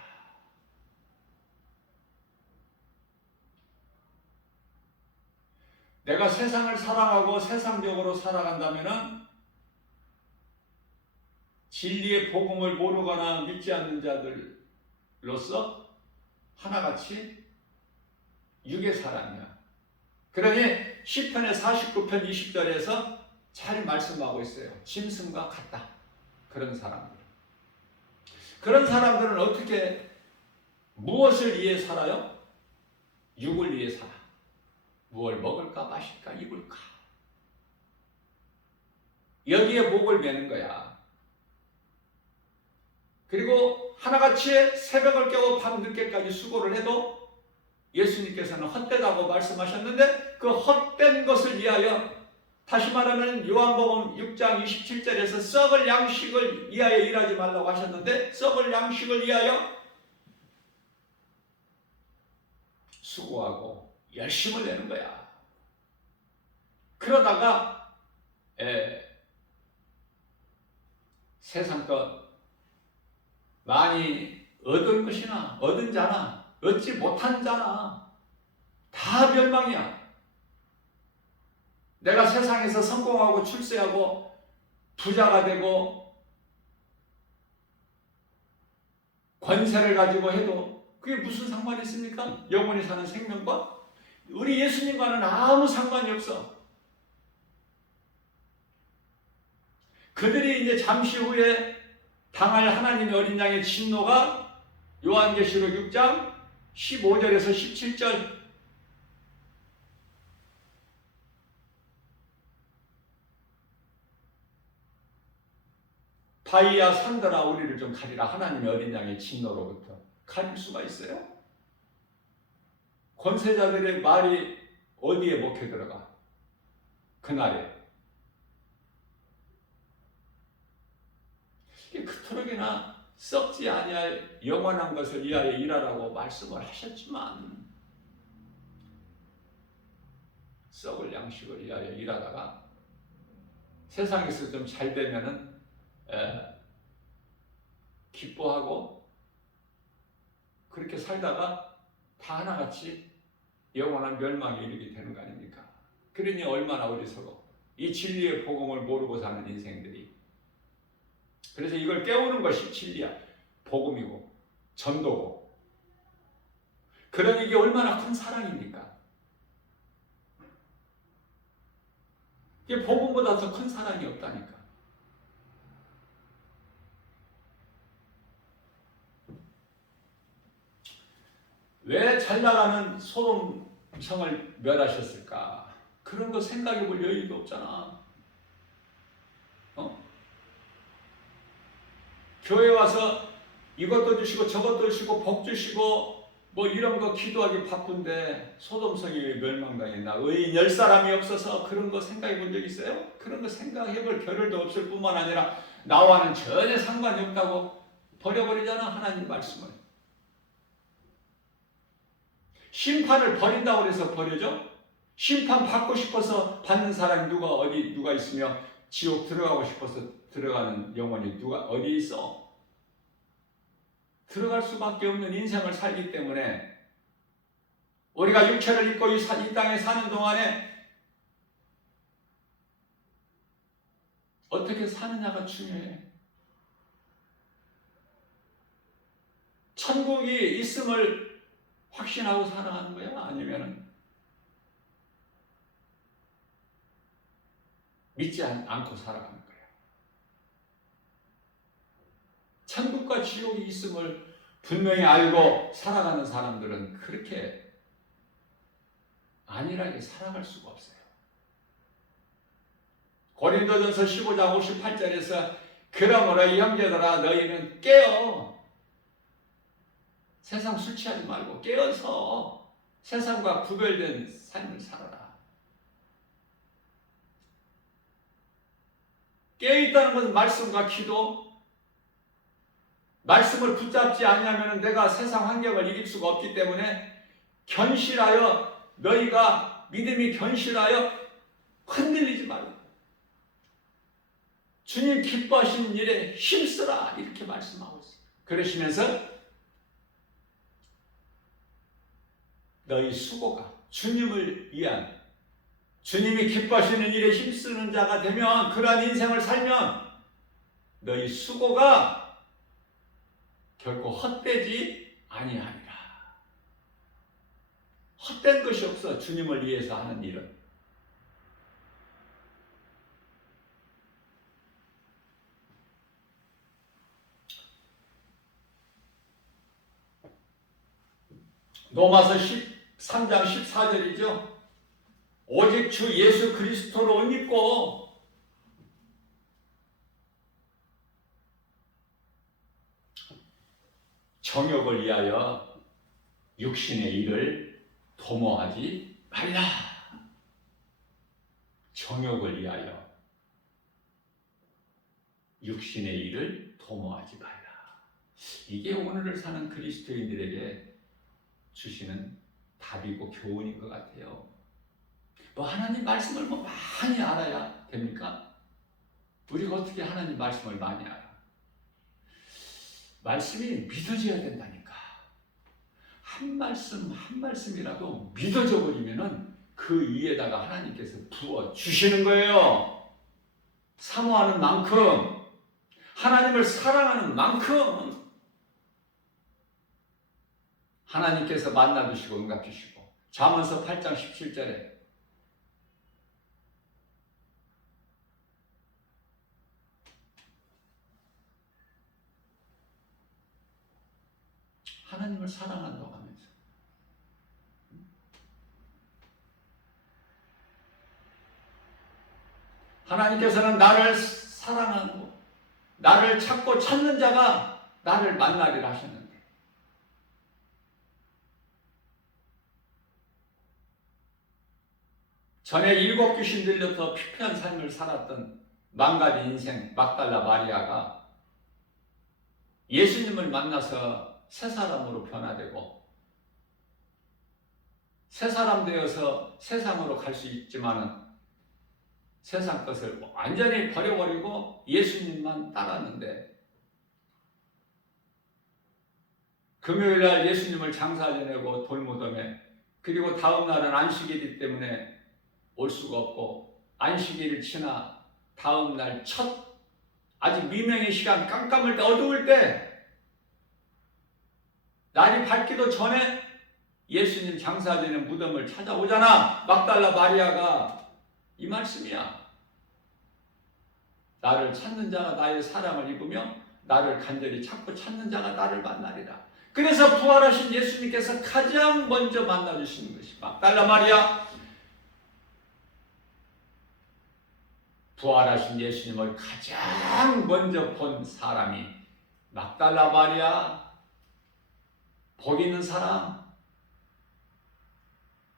내가 세상을 사랑하고 세상적으로 살아간다면은 진리의 복음을 모르거나 믿지 않는 자들로서 하나같이 육의 사람이야. 그러니 시편의 49편 20절에서 잘 말씀하고 있어요. 짐승과 같다. 그런 사람들. 그런 사람들은 어떻게, 무엇을 위해 살아요? 육을 위해 살아. 무엇을 먹을까, 마실까, 입을까. 여기에 목을 매는 거야. 그리고 하나같이 새벽을 깨고 밤늦게까지 수고를 해도 예수님께서는 헛되다고 말씀하셨는데, 그 헛된 것을 위하여, 다시 말하면 요한복음 6장 27절에서 썩을 양식을 위하여 일하지 말라고 하셨는데, 썩을 양식을 위하여 수고하고 열심을 내는 거야. 그러다가 세상 것 많이 얻은 것이나 얻은 자나 얻지 못한 자나 다 멸망이야. 내가 세상에서 성공하고 출세하고 부자가 되고 권세를 가지고 해도 그게 무슨 상관이 있습니까? 영원히 사는 생명과 우리 예수님과는 아무 상관이 없어. 그들이 이제 잠시 후에 당할 하나님의 어린 양의 진노가 요한계시록 6장 15절에서 17절, 바위야 산들아 우리를 좀 가리라. 하나님의 어린 양의 진노로부터 가릴 수가 있어요? 권세자들의 말이 어디에 먹혀 들어가? 그날에. 그토록이나 썩지 아니할 영원한 것을 위하여 일하라고 말씀을 하셨지만, 썩을 양식을 위하여 일하다가 세상에서 좀 잘 되면은 기뻐하고 그렇게 살다가 다 하나같이 영원한 멸망에 이르게 되는 거 아닙니까? 그러니 얼마나 어리석어. 이 진리의 복음을 모르고 사는 인생들이. 그래서 이걸 깨우는 것이 진리야. 복음이고 전도고. 그러니 이게 얼마나 큰 사랑입니까? 이게 복음보다 더 큰 사랑이 없다니까. 왜 잘나가는 소돔성을 멸하셨을까? 그런 거 생각해 볼 여유도 없잖아. 교회 와서 이것도 주시고 저것도 주시고 복 주시고 뭐 이런 거 기도하기 바쁜데 소돔성이 왜 멸망당했나? 의인 10사람이 없어서 그런 거 생각해 본 적 있어요? 그런 거 생각해 볼 겨를도 없을 뿐만 아니라 나와는 전혀 상관이 없다고 버려버리잖아, 하나님 말씀을. 심판을 버린다고 해서 버려져? 심판 받고 싶어서 받는 사람이 누가 있으며 지옥 들어가고 싶어서 들어가는 영혼이 어디 있어? 들어갈 수밖에 없는 인생을 살기 때문에 우리가 육체를 입고 이 땅에 사는 동안에 어떻게 사느냐가 중요해. 천국이 있음을 확신하고 살아가는 거야? 아니면 믿지 않고 살아가는 거야? 천국과 지옥이 있음을 분명히 알고 살아가는 사람들은 그렇게 안일하게 살아갈 수가 없어요. 고린도전서 15장 58절에서 그러므로 이 형제들아 너희는 깨어 세상 술 취하지 말고 깨어서 세상과 구별된 삶을 살아라. 깨어있다는 것은 말씀과 기도, 말씀을 붙잡지 않으면 내가 세상 환경을 이길 수가 없기 때문에 견실하여, 너희가 믿음이 견실하여 흔들리지 말고 주님 기뻐하시는 일에 힘쓰라 이렇게 말씀하고 있어요. 그러시면서 너희 수고가 주님을 위한 주님이 기뻐하시는 일에 힘쓰는 자가 되면 그러한 인생을 살면 너희 수고가 결코 헛되지 아니하리라. 헛된 것이 없어. 주님을 위해서 하는 일은. 로마서 13장 14절이죠. 오직 주 예수 그리스도로 믿고 정욕을 위하여 육신의 일을 도모하지 말라. 정욕을 위하여 육신의 일을 도모하지 말라. 이게 오늘을 사는 그리스도인들에게 주시는 답이고 교훈인 것 같아요. 뭐 하나님 말씀을 뭐 많이 알아야 됩니까? 우리가 어떻게 하나님 말씀을 많이 알아? 말씀이 믿어져야 된다니까. 한 말씀 한 말씀이라도 믿어져 버리면은 그 위에다가 하나님께서 부어 주시는 거예요. 사모하는 만큼, 하나님을 사랑하는 만큼 하나님께서 만나주시고 응답주시고. 잠언서 8장 17절에 하나님을 사랑한다고 하면서 하나님께서는 나를 사랑하고 나를 찾고 찾는 자가 나를 만나리라 하셨는데 전에 7 귀신 들려서 피폐한 삶을 살았던 망가진 인생 막달라 마리아가 예수님을 만나서 새 사람으로 변화되고 새 사람 되어서 세상으로 갈 수 있지만은 세상 것을 완전히 버려버리고 예수님만 따랐는데 금요일날 예수님을 장사 지내고 돌무덤에 그리고 다음 날은 안식일이기 때문에 올 수가 없고 안식일을 지나 다음 날 첫 아직 미명의 시간 깜깜할 때 어두울 때 날이 밝기도 전에 예수님 장사 지내는 무덤을 찾아오잖아. 막달라 마리아가 이 말씀이야. 나를 찾는 자가 나의 사랑을 입으며 나를 간절히 찾고 찾는 자가 나를 만나리라. 그래서 부활하신 예수님께서 가장 먼저 만나주시는 것이 막달라 마리아. 부활하신 예수님을 가장 먼저 본 사람이 막달라 마리아. 복 있는 사람.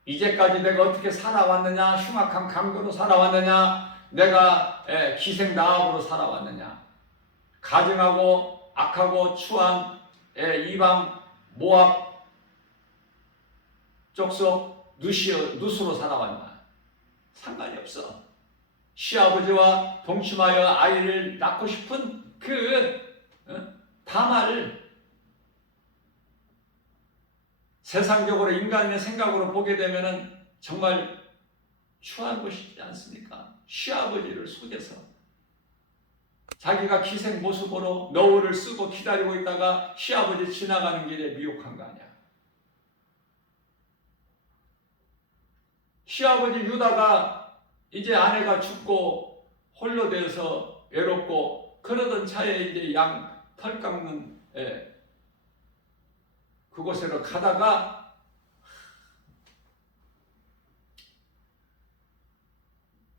이제까지 내가 어떻게 살아왔느냐? 흉악한 강도로 살아왔느냐? 내가 기생나합으로 살아왔느냐? 가증하고 악하고 추한 이방 모압 족속 누수로 살아왔나? 상관이 없어. 시아버지와 동침하여 아이를 낳고 싶은 그 다말을 세상적으로 인간의 생각으로 보게 되면은 정말 추한 것이지 않습니까? 시아버지를 속여서 자기가 기생 모습으로 너울을 쓰고 기다리고 있다가 시아버지 지나가는 길에 미혹한 거 아니야. 시아버지 유다가 이제 아내가 죽고 홀로 되어서 외롭고 그러던 차에 이제 양 털 깎는 그곳으로 가다가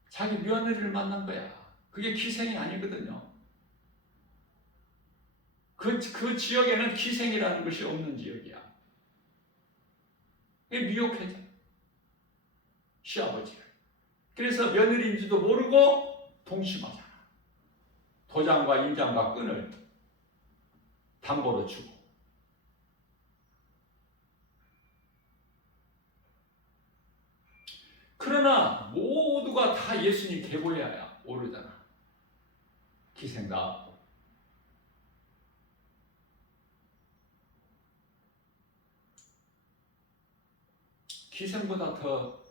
자기 며느리를 만난 거야. 그게 기생이 아니거든요. 그 지역에는 기생이라는 것이 없는 지역이야. 그게 미혹해져. 시아버지를. 그래서 며느리인지도 모르고 동침하잖아. 도장과 인장과 끈을 담보로 주고. 그러나 모두가 다 예수님 계보야야 오르잖아. 희생당하고. 희생보다 더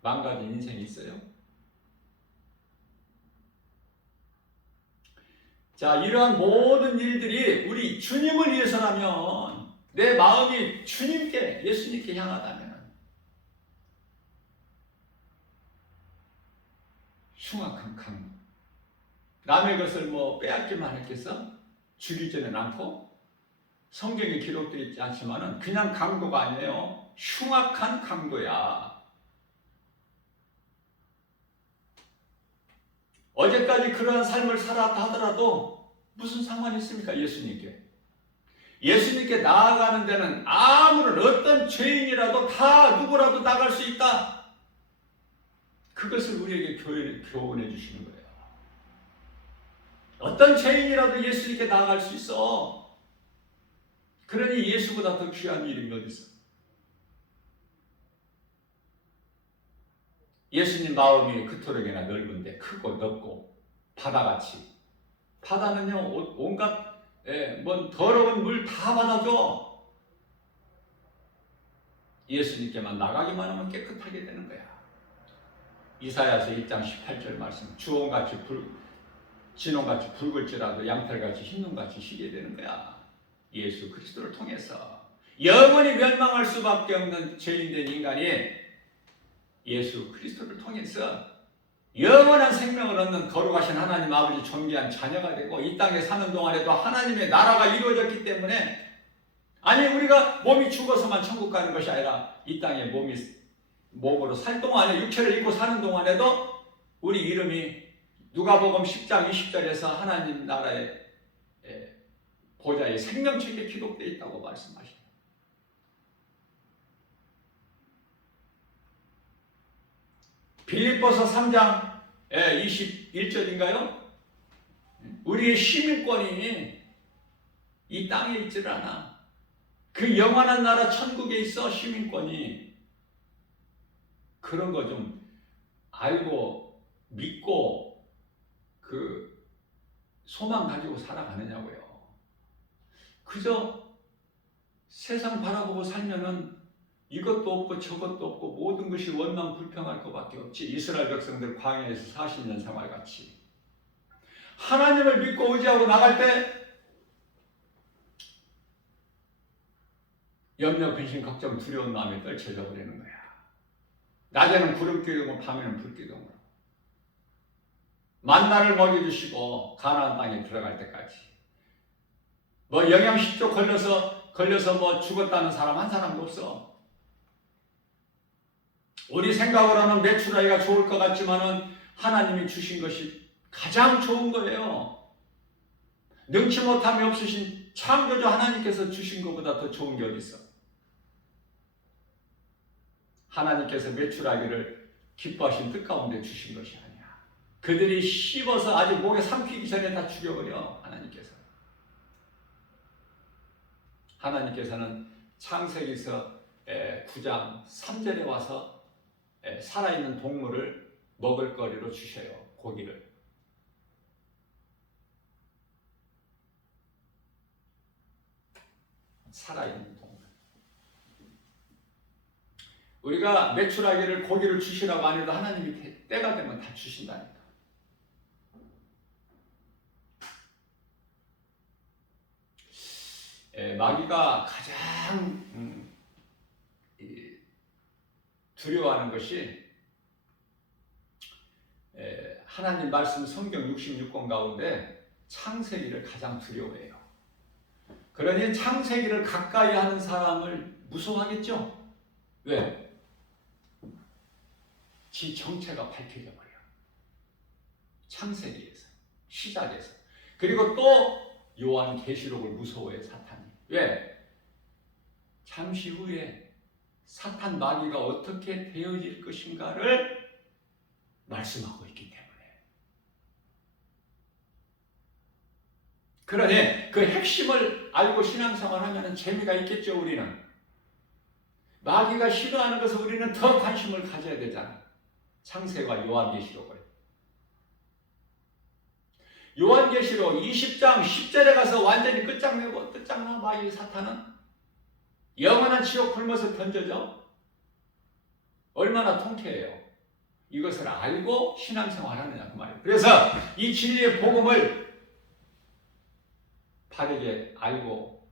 망가진 인생이 있어요? 자, 이러한 모든 일들이 우리 주님을 위해서라면, 내 마음이 주님께, 예수님께 향하다면 흉악한 강도, 남의 것을 빼앗기만 했겠어? 죽이지는 않고, 성경에 기록되어 있지 않지만은 그냥 강도가 아니에요. 흉악한 강도야. 어제까지 그러한 삶을 살았다 하더라도 무슨 상관이 있습니까? 예수님께 나아가는 데는 아무런 어떤 죄인이라도 다 누구라도 나갈 수 있다. 그것을 우리에게 교훈해 주시는 거예요. 어떤 죄인이라도 예수님께 나아갈 수 있어. 그러니 예수보다 더 귀한 이름이 어디 있어? 예수님 마음이 그토록이나 넓은데, 크고 넓고 바다같이. 바다는요, 온갖 더러운 물 다 받아줘. 예수님께만 나가기만 하면 깨끗하게 되는 거야. 이사야서 1장 18절 말씀, 주홍같이 진홍같이 붉을지라도 양털같이 흰 눈같이 희게 되는 거야. 예수 그리스도를 통해서 영원히 멸망할 수밖에 없는 죄인된 인간이 예수 그리스도를 통해서 영원한 생명을 얻는 거룩하신 하나님 아버지 존귀한 자녀가 되고, 이 땅에 사는 동안에도 하나님의 나라가 이루어졌기 때문에, 아니 우리가 몸이 죽어서만 천국 가는 것이 아니라 이 땅에 몸으로 살 동안에, 육체를 입고 사는 동안에도 우리 이름이 누가복음 10장 20절에서 하나님 나라의 보좌의 생명책에 기록되어 있다고 말씀하십니다. 빌립보서 3장 21절인가요? 우리의 시민권이 이 땅에 있지를 않아. 그 영원한 나라 천국에 있어 시민권이. 그런 거 좀 알고 믿고 그 소망 가지고 살아가느냐고요. 그저 세상 바라보고 살면은 이것도 없고 저것도 없고 모든 것이 원망 불평할 것밖에 없지. 이스라엘 백성들 광야에서 40년 생활같이. 하나님을 믿고 의지하고 나갈 때 염려, 근심, 걱정, 두려운 마음이 떨쳐져 버리는 거야. 낮에는 구름 기둥으로, 밤에는 불 기둥으로. 만나를 먹여주시고 가나안 땅에 들어갈 때까지. 영양실조 걸려서 죽었다는 사람 한 사람도 없어. 우리 생각으로는 메추라기가 좋을 것 같지만은 하나님이 주신 것이 가장 좋은 거예요. 능치 못함이 없으신 창조주 하나님께서 주신 것보다 더 좋은 게 어디 있어? 하나님께서 메추라기를 기뻐하신 뜻 가운데 주신 것이 아니야. 그들이 씹어서 아직 목에 삼키기 전에 다 죽여버려. 하나님께서는 창세기서 9장 3절에 와서 살아있는 동물을 먹을거리로 주셔요. 고기를. 살아있는 동물. 우리가 메추라기를, 고기를 주시라고 안 해도 하나님이 때가 되면 다 주신다니까. 마귀가 가장 두려워하는 것이 하나님 말씀 성경 66권 가운데 창세기를 가장 두려워해요. 그러니 창세기를 가까이 하는 사람을 무서워하겠죠? 왜? 지 정체가 밝혀져 버려. 창세기에서, 시작에서. 그리고 또 요한계시록을 무서워해, 사탄이. 왜? 잠시 후에 사탄 마귀가 어떻게 되어질 것인가를 말씀하고 있기 때문에. 그러니 그 핵심을 알고 신앙생활하면 재미가 있겠죠. 우리는 마귀가 싫어하는 것을 우리는 더 관심을 가져야 되잖아. 창세와 요한계시록을. 요한계시록 20장 10절에 가서 완전히 끝장나 봐. 이 사탄은 영원한 지옥 굶어서 던져져. 얼마나 통쾌해요. 이것을 알고 신앙생활하느냐 그 말이에요. 그래서 이 진리의 복음을 바르게 알고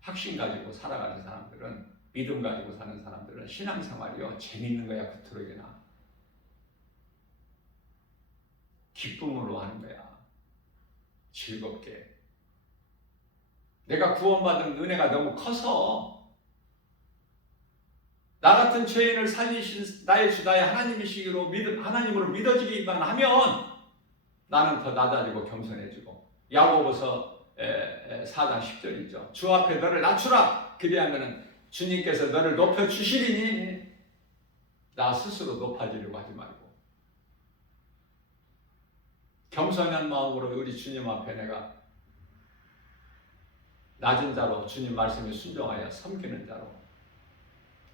확신 가지고 살아가는 사람들은, 믿음 가지고 사는 사람들은 신앙생활이요 재밌는 거야. 그토록이나 기쁨으로 하는 거야. 즐겁게. 내가 구원받은 은혜가 너무 커서 나 같은 죄인을 살리신 나의 주 나의 하나님이시기로 하나님으로 믿어지기만 하면 나는 더 낮아지고 겸손해지고. 야고보서 4장 10절이죠. 주 앞에 너를 낮추라. 그리하면 주님께서 너를 높여주시리니. 나 스스로 높아지려고 하지 말고 겸손한 마음으로 우리 주님 앞에 내가 낮은 자로 주님 말씀에 순종하여 섬기는 자로,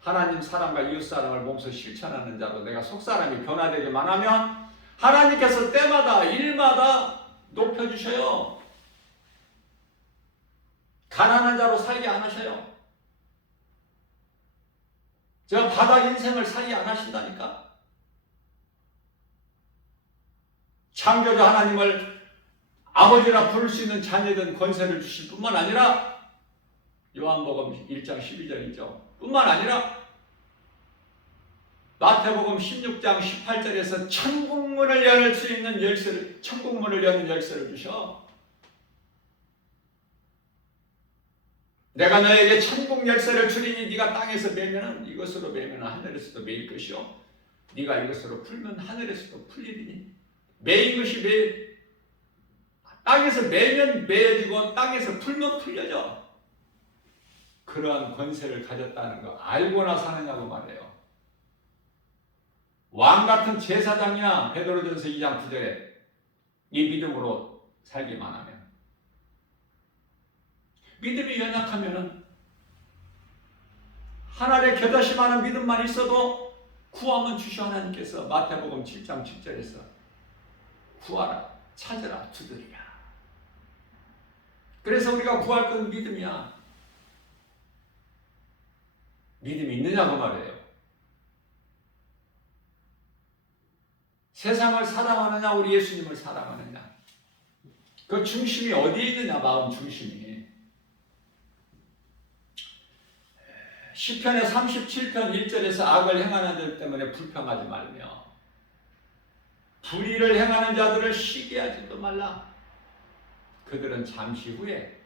하나님 사랑과 이웃사랑을 몸소 실천하는 자로 내가 속사람이 변화되기만 하면 하나님께서 때마다 일마다 높여주셔요. 가난한 자로 살게 안 하셔요. 저 바닥 인생을 살게 안 하신다니까. 창조주 하나님을 아버지라 부를 수 있는 자녀된 권세를 주실 뿐만 아니라 요한복음 1장 12절이죠. 뿐만 아니라 마태복음 16장 18절에서 천국문을 열 수 있는 열쇠를, 천국문을 여는 열쇠를 주셔. 내가 너에게 천국 열쇠를 주리니 네가 땅에서 매면 이것으로 매면 하늘에서도 매일 것이요 네가 이것으로 풀면 하늘에서도 풀리리니. 매인 것이 땅에서 매면 매어지고 땅에서 풀면 풀려져. 그러한 권세를 가졌다는 거 알고나 사느냐고 말해요. 왕 같은 제사장이야. 베드로전서 2장 9절에 이 믿음으로 살기만 하면. 믿음이 연약하면은 하나님의 겨자씨만한 믿음만 있어도 구하면 주셔. 하나님께서 마태복음 7장 10절에서 구하라, 찾으라, 두드리라. 그래서 우리가 구할 건 믿음이야. 믿음이 있느냐고 말해요. 세상을 사랑하느냐 우리 예수님을 사랑하느냐. 그 중심이 어디에 있느냐. 마음 중심이. 시편의 37편 1절에서 악을 행하는 자들 때문에 불평하지 말며 불의를 행하는 자들을 시기 하지도 말라. 그들은 잠시 후에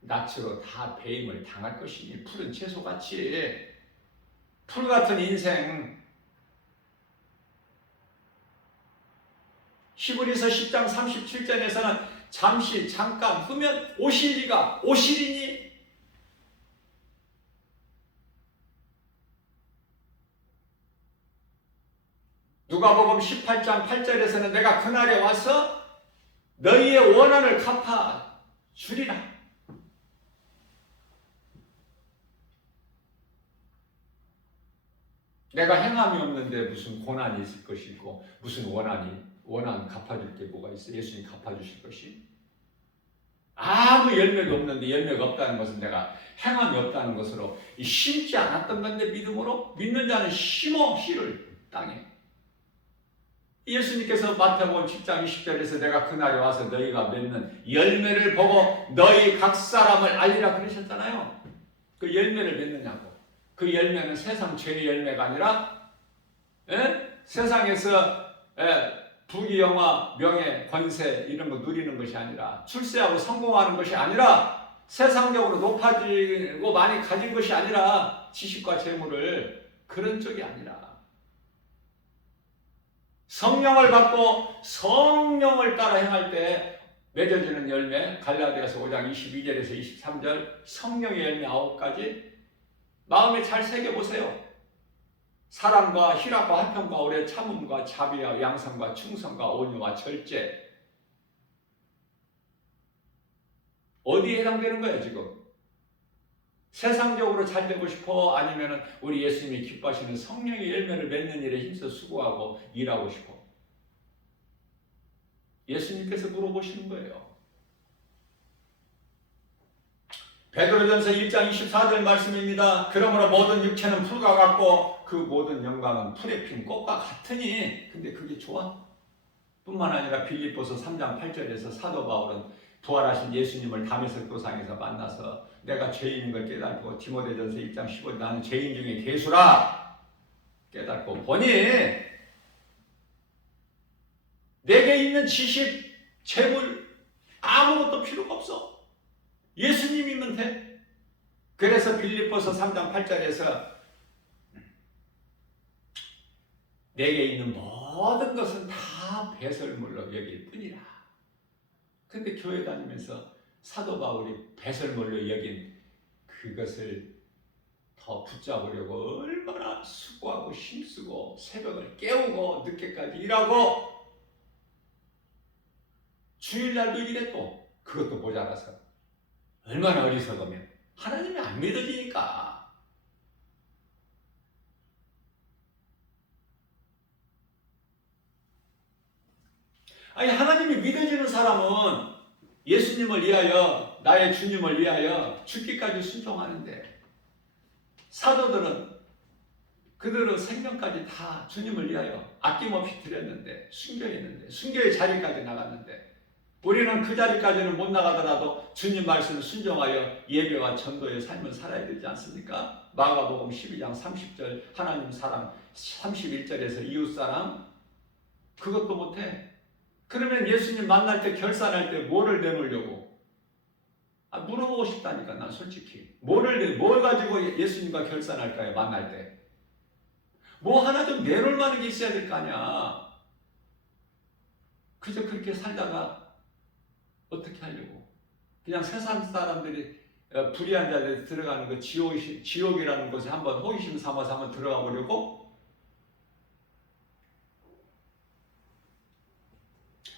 낯으로 다 배임을 당할 것이니. 푸른 채소같이 풀같은 인생. 히브리서 10장 37절에서는 잠깐 후면 오시리니. 누가복음 18장 8절에서는 내가 그날에 와서 너희의 원한을 갚아 주리라. 내가 행함이 없는데 무슨 고난이 있을 것이고 무슨 원한 갚아줄 게 뭐가 있어? 예수님 갚아주실 것이. 아무 열매가 없는데 열매가 없다는 것은 내가 행함이 없다는 것으로 심지 않았던 건데 믿음으로 믿는 자는 심어 씨를 땅에. 예수님께서 마태복음 10장 20절에서 내가 그날에 와서 너희가 맺는 열매를 보고 너희 각 사람을 알리라 그러셨잖아요. 그 열매를 맺느냐고. 그 열매는 세상 죄의 열매가 아니라 세상에서 부귀영화, 명예, 권세 이런 거 누리는 것이 아니라, 출세하고 성공하는 것이 아니라, 세상적으로 높아지고 많이 가진 것이 아니라, 지식과 재물을, 그런 쪽이 아니라 성령을 받고 성령을 따라 행할 때 맺어지는 열매, 갈라디아서 5장 22절에서 23절 성령의 열매 9가지 마음에 잘 새겨보세요. 사랑과 희락과 화평과 오래 참음과 자비와 양선과 충성과 온유와 절제. 어디에 해당되는 거예요 지금? 세상적으로 잘 되고 싶어? 아니면 우리 예수님이 기뻐하시는 성령의 열매를 맺는 일에 힘써 수고하고 일하고 싶어? 예수님께서 물어보시는 거예요. 베드로전서 1장 24절 말씀입니다. 그러므로 모든 육체는 풀과 같고 그 모든 영광은 풀에 핀 꽃과 같으니. 근데 그게 좋아? 뿐만 아니라 빌립보서 3장 8절에서 사도 바울은 부활하신 예수님을 다메섹 도상에서 만나서 내가 죄인인 걸 깨닫고, 디모데전서 1장 15절 나는 죄인 중에 괴수라 깨닫고 보니 내게 있는 지식, 재물 아무것도 필요가 없어. 예수님이면 돼. 그래서 빌립보서 3장 8절에서 내게 있는 모든 것은 다 배설물로 여길 뿐이라. 근데 교회 다니면서 사도 바울이 배설물로 여긴 그것을 더 붙잡으려고 얼마나 수고하고 힘쓰고 새벽을 깨우고 늦게까지 일하고 주일날도 일했고 그것도 모자라서 얼마나 어리석으면 하나님이 안 믿어지니까. 아니, 하나님이 믿어지는 사람은 예수님을 위하여, 나의 주님을 위하여 죽기까지 순종하는데, 사도들은 그들의 생명까지 다 주님을 위하여 아낌없이 드렸는데, 순교했는데, 순교의 자리까지 나갔는데, 우리는 그 자리까지는 못 나가더라도 주님 말씀을 순종하여 예배와 전도의 삶을 살아야 되지 않습니까? 마가복음 12장 30절 하나님 사랑, 31절에서 이웃사랑, 그것도 못해. 그러면 예수님 만날 때, 결산할 때 뭐를 내놓으려고? 물어보고 싶다니까. 난 솔직히 뭘 가지고 예수님과 결산할까요? 만날 때 뭐 하나 좀 내놓을 만한 게 있어야 될 거 아니야. 그저 그렇게 살다가 어떻게 하려고? 그냥 세상 사람들이 불의한 자들이 들어가는 그 지옥이라는 곳에 한번 호기심 삼아서 한번 들어가 보려고?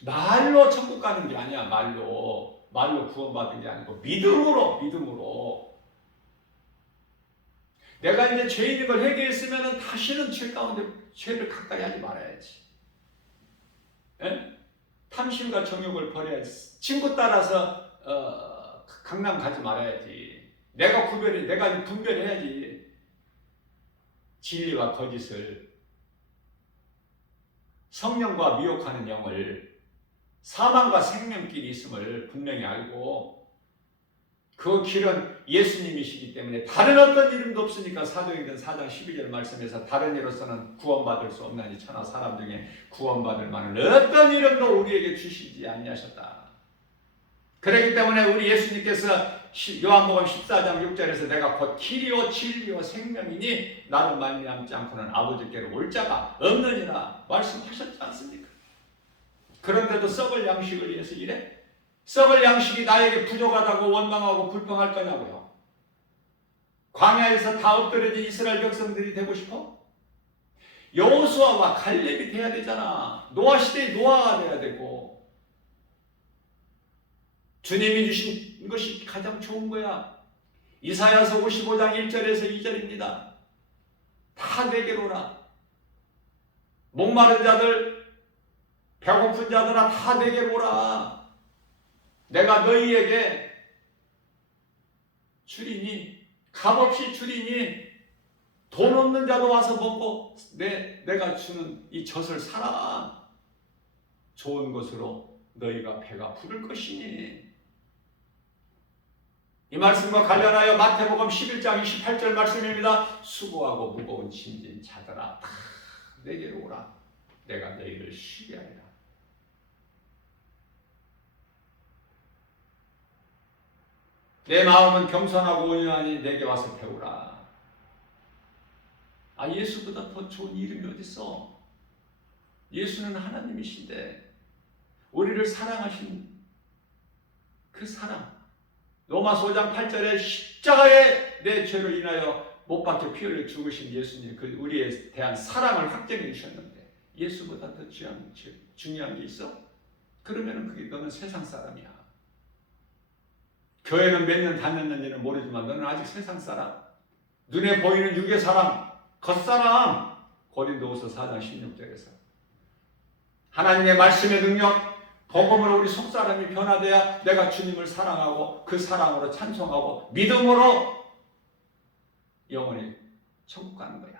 말로 천국 가는 게 아니야. 말로 구원받은 게 아니고 믿음으로. 내가 이제 죄인인 걸 회개했으면 다시는 죄 가운데 죄를 가까이 하지 말아야지. 에? 탐심과 정욕을 버려야지. 친구 따라서 강남 가지 말아야지. 내가 분별해야지. 진리와 거짓을, 성령과 미혹하는 영을, 사망과 생명길이 있음을 분명히 알고, 그 길은 예수님이시기 때문에 다른 어떤 이름도 없으니까 사도행전 4장 12절 말씀에서 다른 이로서는 구원받을 수 없나니 천하 사람 중에 구원받을 만한 어떤 이름도 우리에게 주시지 아니하셨다. 그렇기 때문에 우리 예수님께서 요한복음 14장 6절에서 내가 곧 길이요 진리요 생명이니 나로 말미암지 않고는 아버지께로 올 자가 없느니라 말씀하셨지 않습니까? 그런데도 썩을 양식을 위해서 일해? 썩을 양식이 나에게 부족하다고 원망하고 불평할 거냐고요? 광야에서 다 엎드려진 이스라엘 백성들이 되고 싶어? 여호수아와 갈렙이 돼야 되잖아. 노아 시대의 노아가 돼야 되고, 주님이 주신 것이 가장 좋은 거야. 이사야서 55장 1절에서 2절입니다. 다 내게로 오라. 목마른 자들, 배고픈 자들아 다 내게로 오라. 내가 너희에게 주리니, 값없이 주리니, 돈 없는 자도 와서 먹고 내가 주는 이 젖을 사라. 좋은 것으로 너희가 배가 부를 것이니. 이 말씀과 관련하여 마태복음 11장 28절 말씀입니다. 수고하고 무거운 짐진 자들아 다 내게로 오라. 내가 너희를 쉬게 하리라. 내 마음은 겸손하고 온유하니 내게 와서 배우라. 예수보다 더 좋은 이름이 어딨어? 예수는 하나님이신데 우리를 사랑하신 그 사랑, 로마서 5장 8절에 십자가에 내 죄로 인하여 못 박혀 피 흘려 죽으신 예수님, 그 우리에 대한 사랑을 확정해 주셨는데 예수보다 더 중요한 게 있어? 그러면 그게 너는 세상 사람이야. 교회는 몇 년 다녔는지는 모르지만 너는 아직 세상 사람, 눈에 보이는 육의 사람, 겉사람. 고린도후서 4장 16절에서 하나님의 말씀의 능력, 복음으로 우리 속사람이 변화돼야 내가 주님을 사랑하고 그 사랑으로 찬송하고 믿음으로 영원히 천국 가는 거야.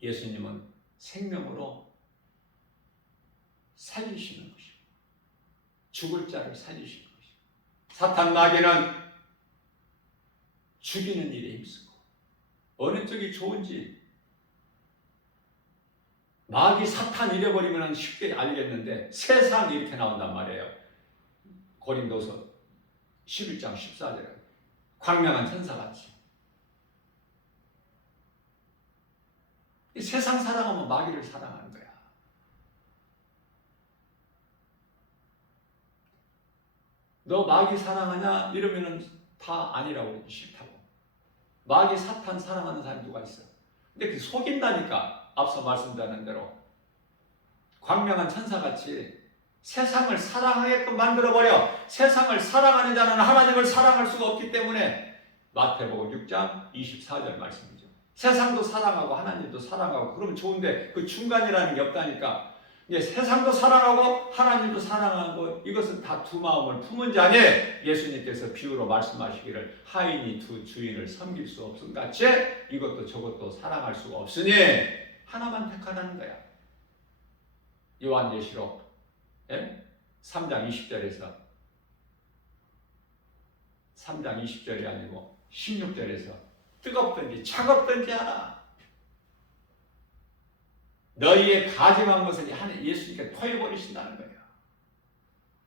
예수님은 생명으로 살리시는 것이고 죽을 자를 살리시는 것이고 사탄 마귀는 죽이는 일에 힘쓰고 어느 쪽이 좋은지 마귀 사탄 잃어버리면 쉽게 알겠는데 세상이 이렇게 나온단 말이에요. 고린도서 11장 14절에 광명한 천사같이 세상 사랑하면 마귀를 사랑하는 거야. 너 마귀 사랑하냐? 이러면은 다 아니라고 싫다고. 마귀 사탄 사랑하는 사람이 누가 있어? 근데 그 속인다니까. 앞서 말씀드린 대로 광명한 천사같이 세상을 사랑하게끔 만들어버려. 세상을 사랑하는 자는 하나님을 사랑할 수가 없기 때문에 마태복음 6장 24절 말씀이죠. 세상도 사랑하고 하나님도 사랑하고 그러면 좋은데 그 중간이라는 게 없다니까. 이게 세상도 사랑하고 하나님도 사랑하고 이것은 다 두 마음을 품은 자니 예수님께서 비유로 말씀하시기를 하인이 두 주인을 섬길 수 없음 같이 이것도 저것도 사랑할 수가 없으니 하나만 택하라는 거야. 요한계시록 3장 20절이 아니고 16절에서 뜨겁든지 차갑든지 하라. 너희의 가증한 것을 예수님께 토해버리신다는 거예요.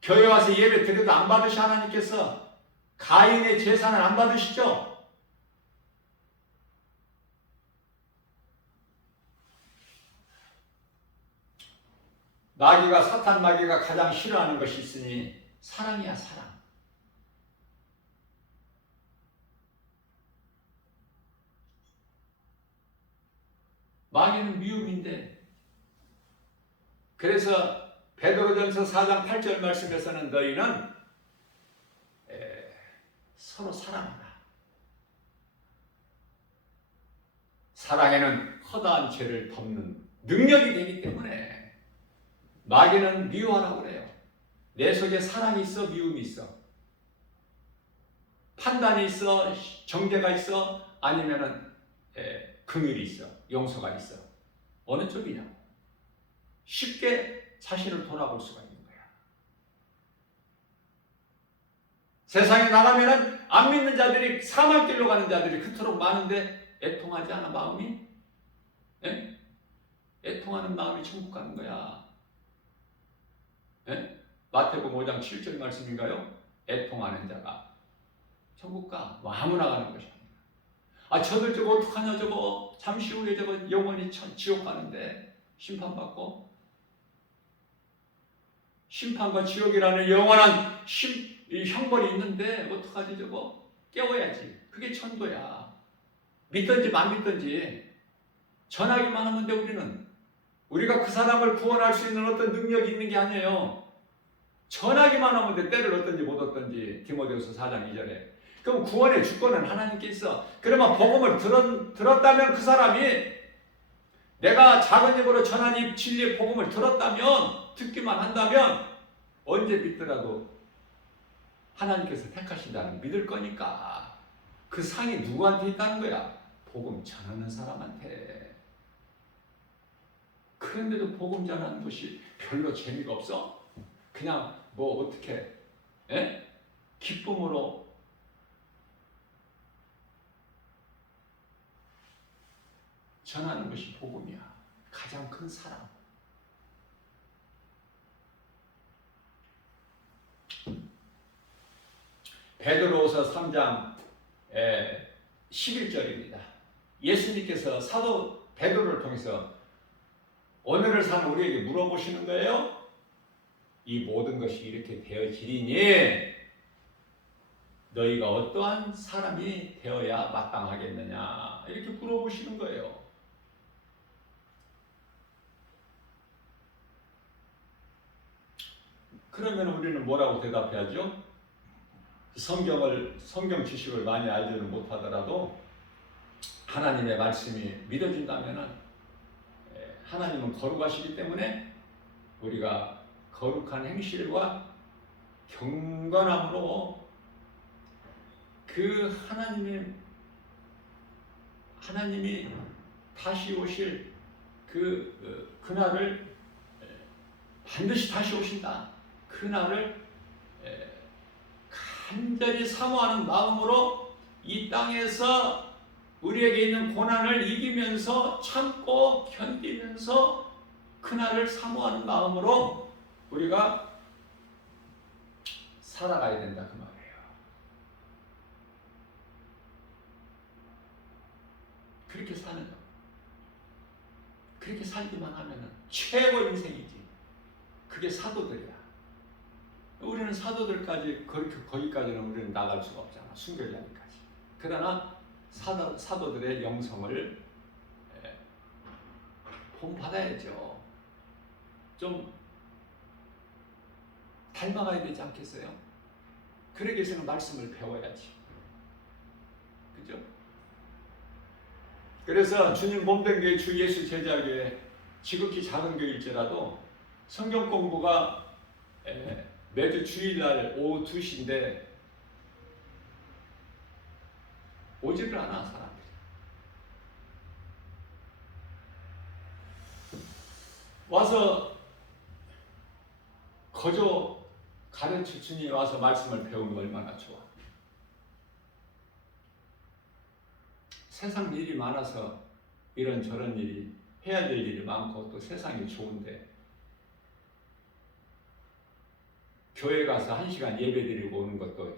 교회 와서 예배 드려도 안 받으시 하나님께서 가인의 제사는 안 받으시죠? 마귀가 사탄 마귀가 가장 싫어하는 것이 있으니 사랑이야 사랑. 마귀는 미움인데 그래서 베드로전서 4장 8절 말씀에서는 너희는 서로 사랑하라. 사랑에는 허다한 죄를 덮는 능력이 되기 때문에 마귀는 미워하라고 그래요. 내 속에 사랑이 있어 미움이 있어. 판단이 있어 정죄가 있어 아니면은 긍휼이 있어 용서가 있어. 어느 쪽이냐고. 쉽게 자신을 돌아볼 수가 있는 거야. 세상에 나가면은 안 믿는 자들이 사망길로 가는 자들이 그토록 많은데 애통하지 않아 마음이? 애통하는 마음이 천국 가는 거야. 마태복음 5장 7절 말씀인가요? 애통하는 자가 천국 가. 뭐 아무나 가는 것이 아니야. 저들 저거 어떡하냐 저거 잠시 후에 저거 영원히 지옥 가는데 심판받고 심판과 지옥이라는 영원한 형벌이 있는데 어떡하지 저거 깨워야지. 그게 천도야. 믿든지 안 믿든지 전하기만 하면 돼. 우리가 그 사람을 구원할 수 있는 어떤 능력이 있는 게 아니에요. 전하기만 하면 돼. 때를 얻든지 못 얻든지. 디모데후서 4장 2절에. 그럼 구원의 주권은 하나님께 있어. 그러면 복음을 들었다면 그 사람이 내가 작은 입으로 전한 이 진리의 복음을 들었다면 듣기만 한다면 언제 믿더라도 하나님께서 택하신다는 믿을 거니까 그 상이 누구한테 있다는 거야? 복음 전하는 사람한테. 그런데도 복음 전하는 것이 별로 재미가 없어? 그냥 뭐 어떻게 기쁨으로 전하는 것이 복음이야. 가장 큰 사랑. 베드로후서 3장 11절입니다. 예수님께서 사도 베드로를 통해서 오늘을 사는 우리에게 물어보시는 거예요. 이 모든 것이 이렇게 되어지리니 너희가 어떠한 사람이 되어야 마땅하겠느냐 이렇게 물어보시는 거예요. 그러면 우리는 뭐라고 대답해야죠? 성경 지식을 많이 알지는 못하더라도 하나님의 말씀이 믿어진다면은 하나님은 거룩하시기 때문에 우리가 거룩한 행실과 경건함으로 그 하나님이 다시 오실 그날을 반드시 다시 오신다. 그날을 간절히 사모하는 마음으로 이 땅에서 우리에게 있는 고난을 이기면서 참고 견디면서 그날을 사모하는 마음으로 우리가 살아가야 된다 그 말이에요. 그렇게 사는 거. 그렇게 살기만 하면 최고 인생이지. 그게 사도들이야. 우리는 사도들까지 거기까지는 우리는 나갈 수가 없잖아. 순결자리까지. 그러나 사도들의 영성을 본받아야죠. 좀 닮아가야 되지 않겠어요? 그러기 위해서는 말씀을 배워야지. 그죠? 그래서 주님 몸된 교회 주 예수 제자교회 지극히 작은 교회일지라도 성경 공부가 매주 주일날 오후 2시인데 오지를 않아 사람들이. 와서 거저 가르쳐 주니 와서 말씀을 배우면 얼마나 좋아. 세상 일이 많아서 이런저런 일이 해야 될 일이 많고 또 세상이 좋은데 교회 가서 1시간 예배 드리고 오는 것도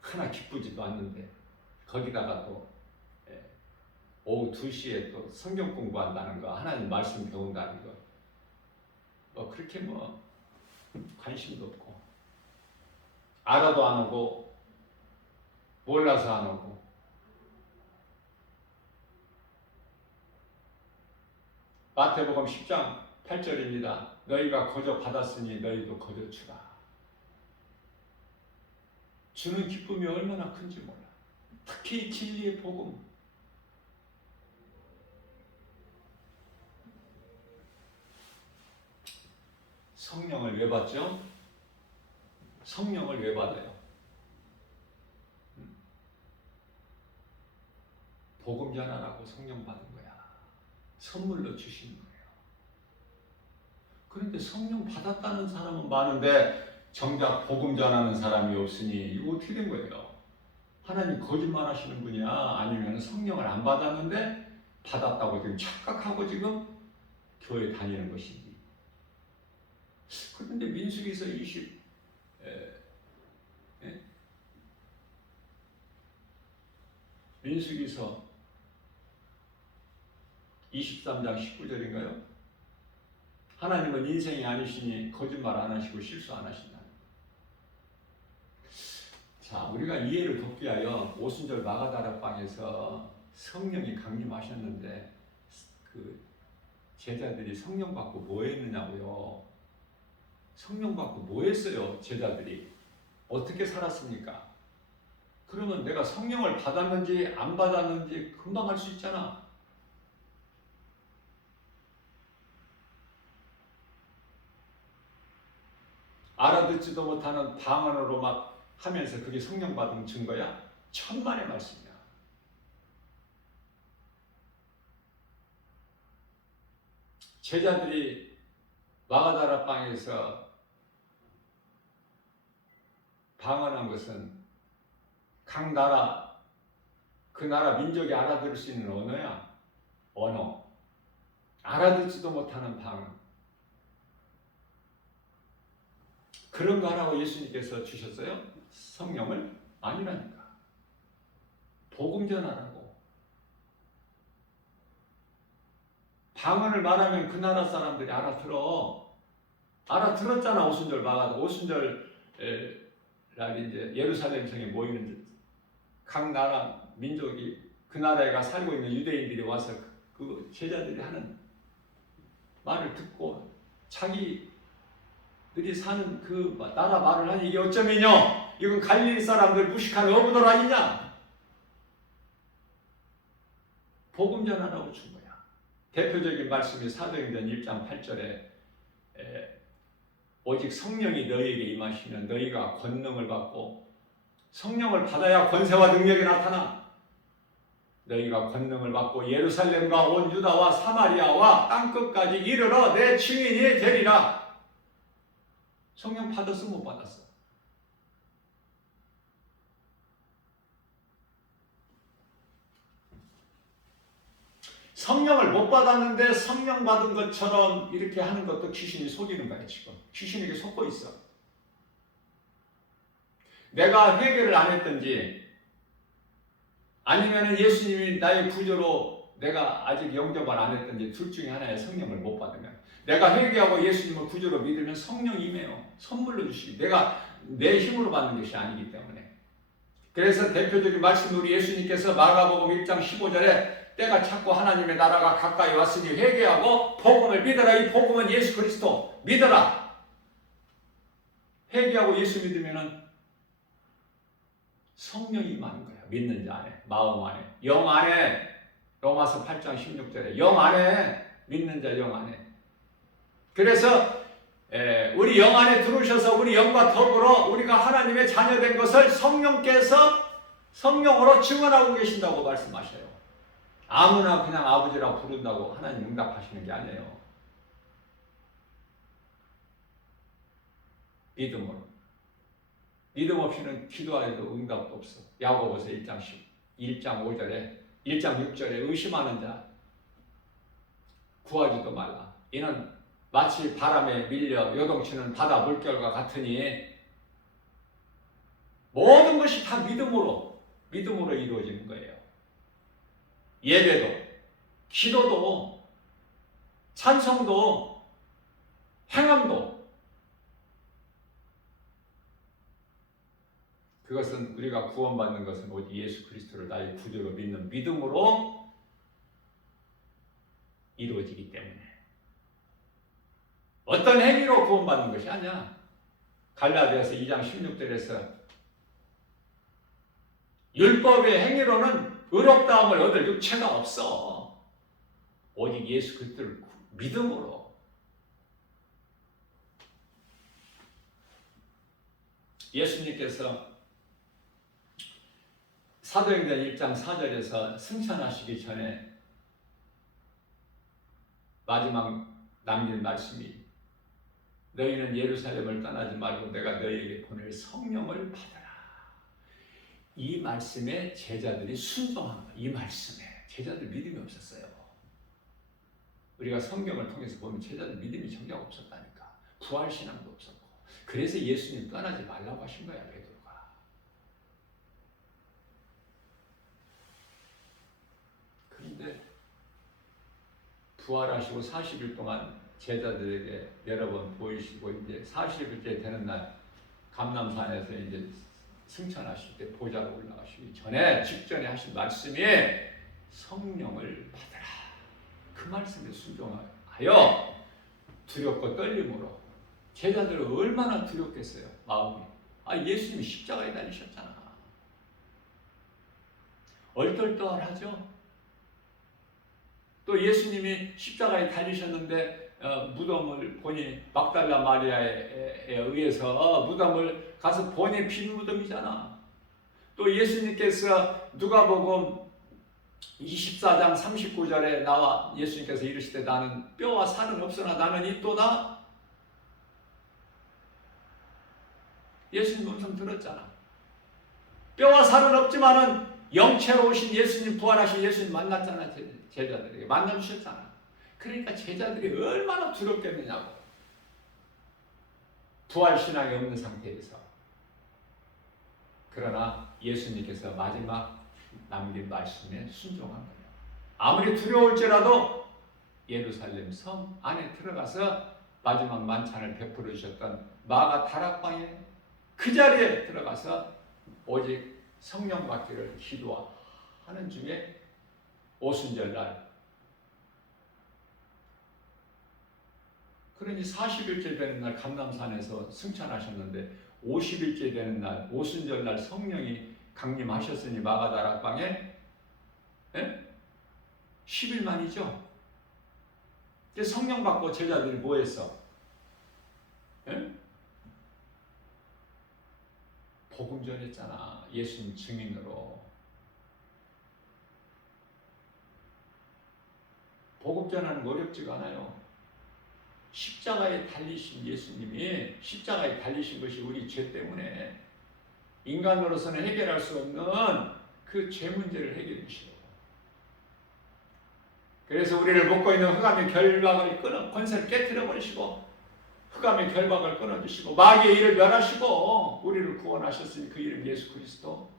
하나 기쁘지도 않는데 거기다가 또 오후 2시에 또 성경 공부한다는 거, 하나님 말씀 배운다는 거, 뭐 그렇게 뭐 관심도 없고 알아도 안 오고 몰라서 안 오고. 마태복음 10장 8절입니다. 너희가 거저 받았으니 너희도 거저 주라. 주는 기쁨이 얼마나 큰지 몰라. 특히 진리의 복음. 성령을 왜 받죠? 성령을 왜 받아요? 복음 전하라고 성령 받은 거야. 선물로 주시는 거예요. 그런데 성령 받았다는 사람은 많은데 정작 복음 전하는 사람이 없으니 이거 어떻게 된 거예요? 하나님 거짓말 하시는 분이야? 아니면 성령을 안 받았는데 받았다고 지금 착각하고 지금 교회 다니는 것인지. 그런데 민수기서 23장 19절인가요? 하나님은 인생이 아니시니 거짓말 안 하시고 실수 안 하신다. 자, 우리가 이해를 돕기 위하여 오순절 마가다락방에서 성령이 강림하셨는데 그 제자들이 성령 받고 뭐 했느냐고요. 성령 받고 뭐 했어요? 제자들이 어떻게 살았습니까? 그러면 내가 성령을 받았는지 안 받았는지 금방 알 수 있잖아. 알아듣지도 못하는 방언으로 막 하면서 그게 성령 받은 증거야? 천만의 말씀이야. 제자들이 마가다락방에서 방언한 것은 각 나라, 그 나라 민족이 알아들을 수 있는 언어야. 언어. 알아듣지도 못하는 방언. 그런 거 하라고 예수님께서 주셨어요? 성령을? 아니라니까. 복음 전하라고. 방언을 말하면 그 나라 사람들이 알아들어. 알아들었잖아. 오순절 마가다. 오순절 날이 이제 예루살렘 성에 모이는 각 나라 민족이 그 나라에 살고 있는 유대인들이 와서 그 제자들이 하는 말을 듣고 자기들이 사는 그 나라 말을 하니 이게 어쩌면요, 이건 갈릴리 사람들 무식한 어부들 아니냐? 복음 전하라고 준 거야. 대표적인 말씀이 사도행전 1장 8절에 오직 성령이 너희에게 임하시면 너희가 권능을 받고, 성령을 받아야 권세와 능력이 나타나. 너희가 권능을 받고 예루살렘과 온 유다와 사마리아와 땅끝까지 이르러 내 증인이 되리라. 성령 받았어 못 받았어? 성령을 못 받았는데 성령 받은 것처럼 이렇게 하는 것도 귀신이 속이는 거야. 지금 귀신에게 속고 있어. 내가 회개를 안 했든지 아니면 예수님이 나의 구조로 내가 아직 영접을 안 했든지 둘 중에 하나의 성령을 못 받으면, 내가 회개하고 예수님을 구조로 믿으면 성령 임해요. 선물로 주시기. 내가 내 힘으로 받는 것이 아니기 때문에. 그래서 대표적인 말씀, 우리 예수님께서 마가복음 1장 15절에 때가 찼고 하나님의 나라가 가까이 왔으니 회개하고 복음을 믿어라. 이 복음은 예수 그리스도 믿어라. 회개하고 예수 믿으면은 성령이 임하는 거예요. 믿는 자 안에, 마음 안에, 영 안에. 로마서 8장 16절에 영 안에, 믿는 자 영 안에. 그래서 우리 영 안에 들어오셔서 우리 영과 더불어 우리가 하나님의 자녀된 것을 성령께서 성령으로 증언하고 계신다고 말씀하셔요. 아무나 그냥 아버지라고 부른다고 하나님 응답하시는 게 아니에요. 믿음으로. 믿음 없이는 기도하여도 응답도 없어. 야고보서 1장 5절에 1장 6절에 의심하는 자 구하지도 말라. 이는 마치 바람에 밀려 요동치는 바다 물결과 같으니 모든 것이 다 믿음으로 이루어지는 거예요. 예배도, 기도도, 찬송도, 행함도, 그것은 우리가 구원받는 것은 오직 예수 그리스도를 나의 구주로 믿는 믿음으로 이루어지기 때문에 어떤 행위로 구원받는 것이 아니야. 갈라디아서 2장 16절에서 율법의 행위로는 의롭다함을 얻을 육체가 없어. 오직 예수 그리스도를 믿음으로. 예수님께서 사도행전 1장 4절에서 승천하시기 전에 마지막 남긴 말씀이 너희는 예루살렘을 떠나지 말고 내가 너희에게 보낼 성령을 받아라. 이 말씀에 제자들이 순종한 거예요. 이 말씀에 제자들 믿음이 없었어요. 우리가 성경을 통해서 보면 제자들 믿음이 정작 없었다니까. 부활신앙도 없었고. 그래서 예수님 떠나지 말라고 하신 거야, 베드로가. 그런데 부활하시고 40일 동안 제자들에게 여러 번 보이시고 이제 40일째 되는 날 감람산에서 이제 승천하실 때 보좌로 올라가시기 전에 직전에 하신 말씀이 성령을 받으라. 그 말씀에 순종하여 두렵고 떨림으로. 제자들은 얼마나 두렵겠어요, 마음이. 예수님이 십자가에 달리셨잖아. 얼떨떨하죠. 또 예수님이 십자가에 달리셨는데 무덤을 보니 막달라 마리아에 의해서 무덤을 가서 보니 빈 무덤이잖아. 또 예수님께서 누가복음 24장 39절에 나와 예수님께서 이르시되 나는 뼈와 살은 없으나 나는 있도다. 예수님 음성 들었잖아. 뼈와 살은 없지만은 영체로 오신 예수님, 부활하신 예수님 만났잖아. 제자들에게 만나주셨잖아. 그러니까 제자들이 얼마나 두렵겠느냐고. 부활신앙이 없는 상태에서. 그러나 예수님께서 마지막 남긴 말씀에 순종한 거예요. 아무리 두려울지라도 예루살렘 성 안에 들어가서 마지막 만찬을 베풀어 주셨던 마가 다락방에 그 자리에 들어가서 오직 성령 받기를 기도하는 중에 오순절날, 그러니 40일째 되는 날 감람산에서 승천하셨는데 50일째 되는 날 오순절날 성령이 강림하셨으니 마가다락방에 11만이죠. 성령 받고 제자들이 뭐 했어? 예? 복음 전했잖아. 예수님 증인으로. 복음 전하는 거 어렵지가 않아요. 십자가에 달리신 예수님이 십자가에 달리신 것이 우리 죄 때문에 인간으로서는 해결할 수 없는 그 죄 문제를 해결해 주시려고. 그래서 우리를 묶고 있는 흑암의 결박을 끊어 권세를 깨뜨려 버리시고 흑암의 결박을 끊어주시고 마귀의 일을 멸하시고 우리를 구원하셨으니 그 이름 예수 그리스도.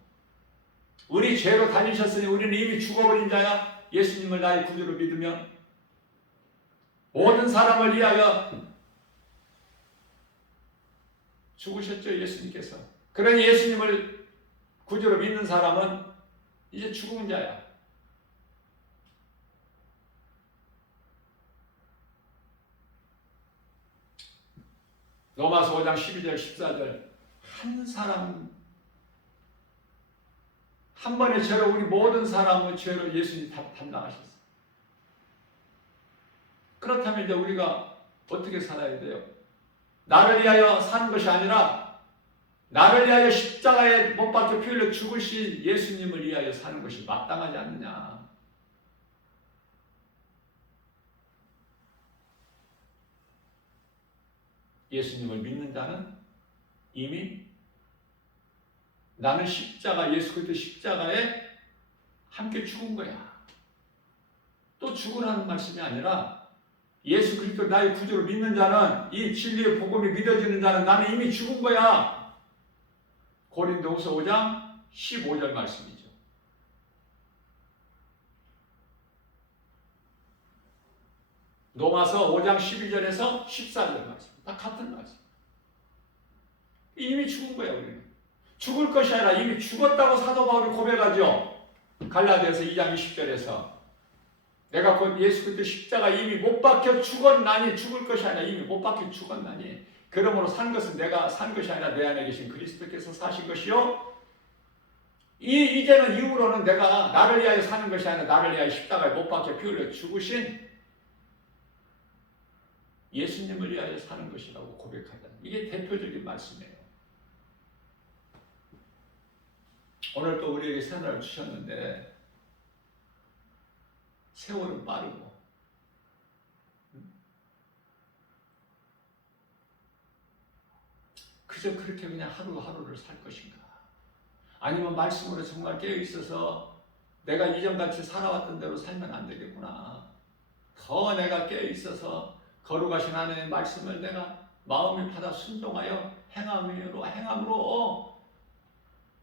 우리 죄로 달리셨으니 우리는 이미 죽어버린 자야. 예수님을 나의 구주로 믿으면 모든 사람을 위하여 죽으셨죠. 예수님께서. 그러니 예수님을 구주로 믿는 사람은 이제 죽은 자야. 로마서 5장 12절 14절 한 사람 한 번의 죄로 우리 모든 사람의 죄를 예수님이 다 담당하셨어요. 그렇다면 이제 우리가 어떻게 살아야 돼요? 나를 위하여 사는 것이 아니라 나를 위하여 십자가에 못 박혀 피 흘려 죽으신 예수님을 위하여 사는 것이 마땅하지 않느냐. 예수님을 믿는 자는 이미 나는 십자가 예수 그리스도 십자가에 함께 죽은 거야. 또 죽으라는 말씀이 아니라 예수 그리스도 나의 구주로 믿는 자는 이 진리의 복음이 믿어지는 자는 나는 이미 죽은 거야. 고린도후서 5장 15절 말씀이죠. 로마서 5장 12절에서 14절 말씀. 다 같은 말씀. 이미 죽은 거야 우리는. 죽을 것이 아니라 이미 죽었다고 사도 바울이 고백하죠. 갈라디아서 2장 20절에서 내가 곧 예수 그리스도 십자가 이미 못 박혀 죽었나니 죽을 것이 아니라 이미 못 박혀 죽었나니 그러므로 산 것은 내가 산 것이 아니라 내 안에 계신 그리스도께서 사신 것이요 이제는 이후로는 내가 나를 위하여 사는 것이 아니라 나를 위하여 십자가에 못 박혀 피 흘려 죽으신 예수님을 위하여 사는 것이라고 고백하다. 이게 대표적인 말씀이에요. 오늘 또 우리에게 새날을 주셨는데 세월은 빠르고 그저 그렇게 그냥 하루하루를 살 것인가? 아니면 말씀으로 정말 깨어있어서 내가 이전같이 살아왔던 대로 살면 안 되겠구나. 더 내가 깨어있어서 거룩하신 하나님의 말씀을 내가 마음을 받아 순종하여 행함으로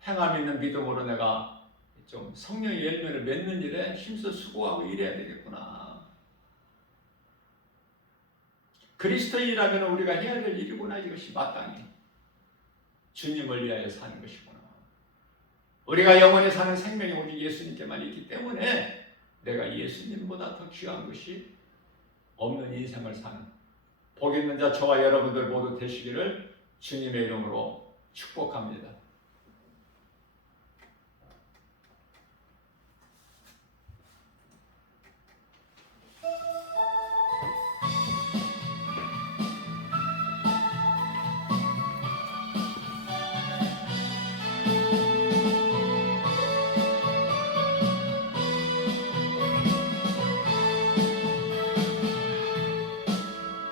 행함 있는 믿음으로 내가 좀 성령의 열매를 맺는 일에 힘써 수고하고 일해야 되겠구나. 그리스도인이라면 우리가 해야 될 일이구나. 이것이 마땅히 주님을 위하여 사는 것이구나. 우리가 영원히 사는 생명이 오직 예수님께만 있기 때문에 내가 예수님보다 더 귀한 것이 없는 인생을 사는 복 있는 자 저와 여러분들 모두 되시기를 주님의 이름으로 축복합니다.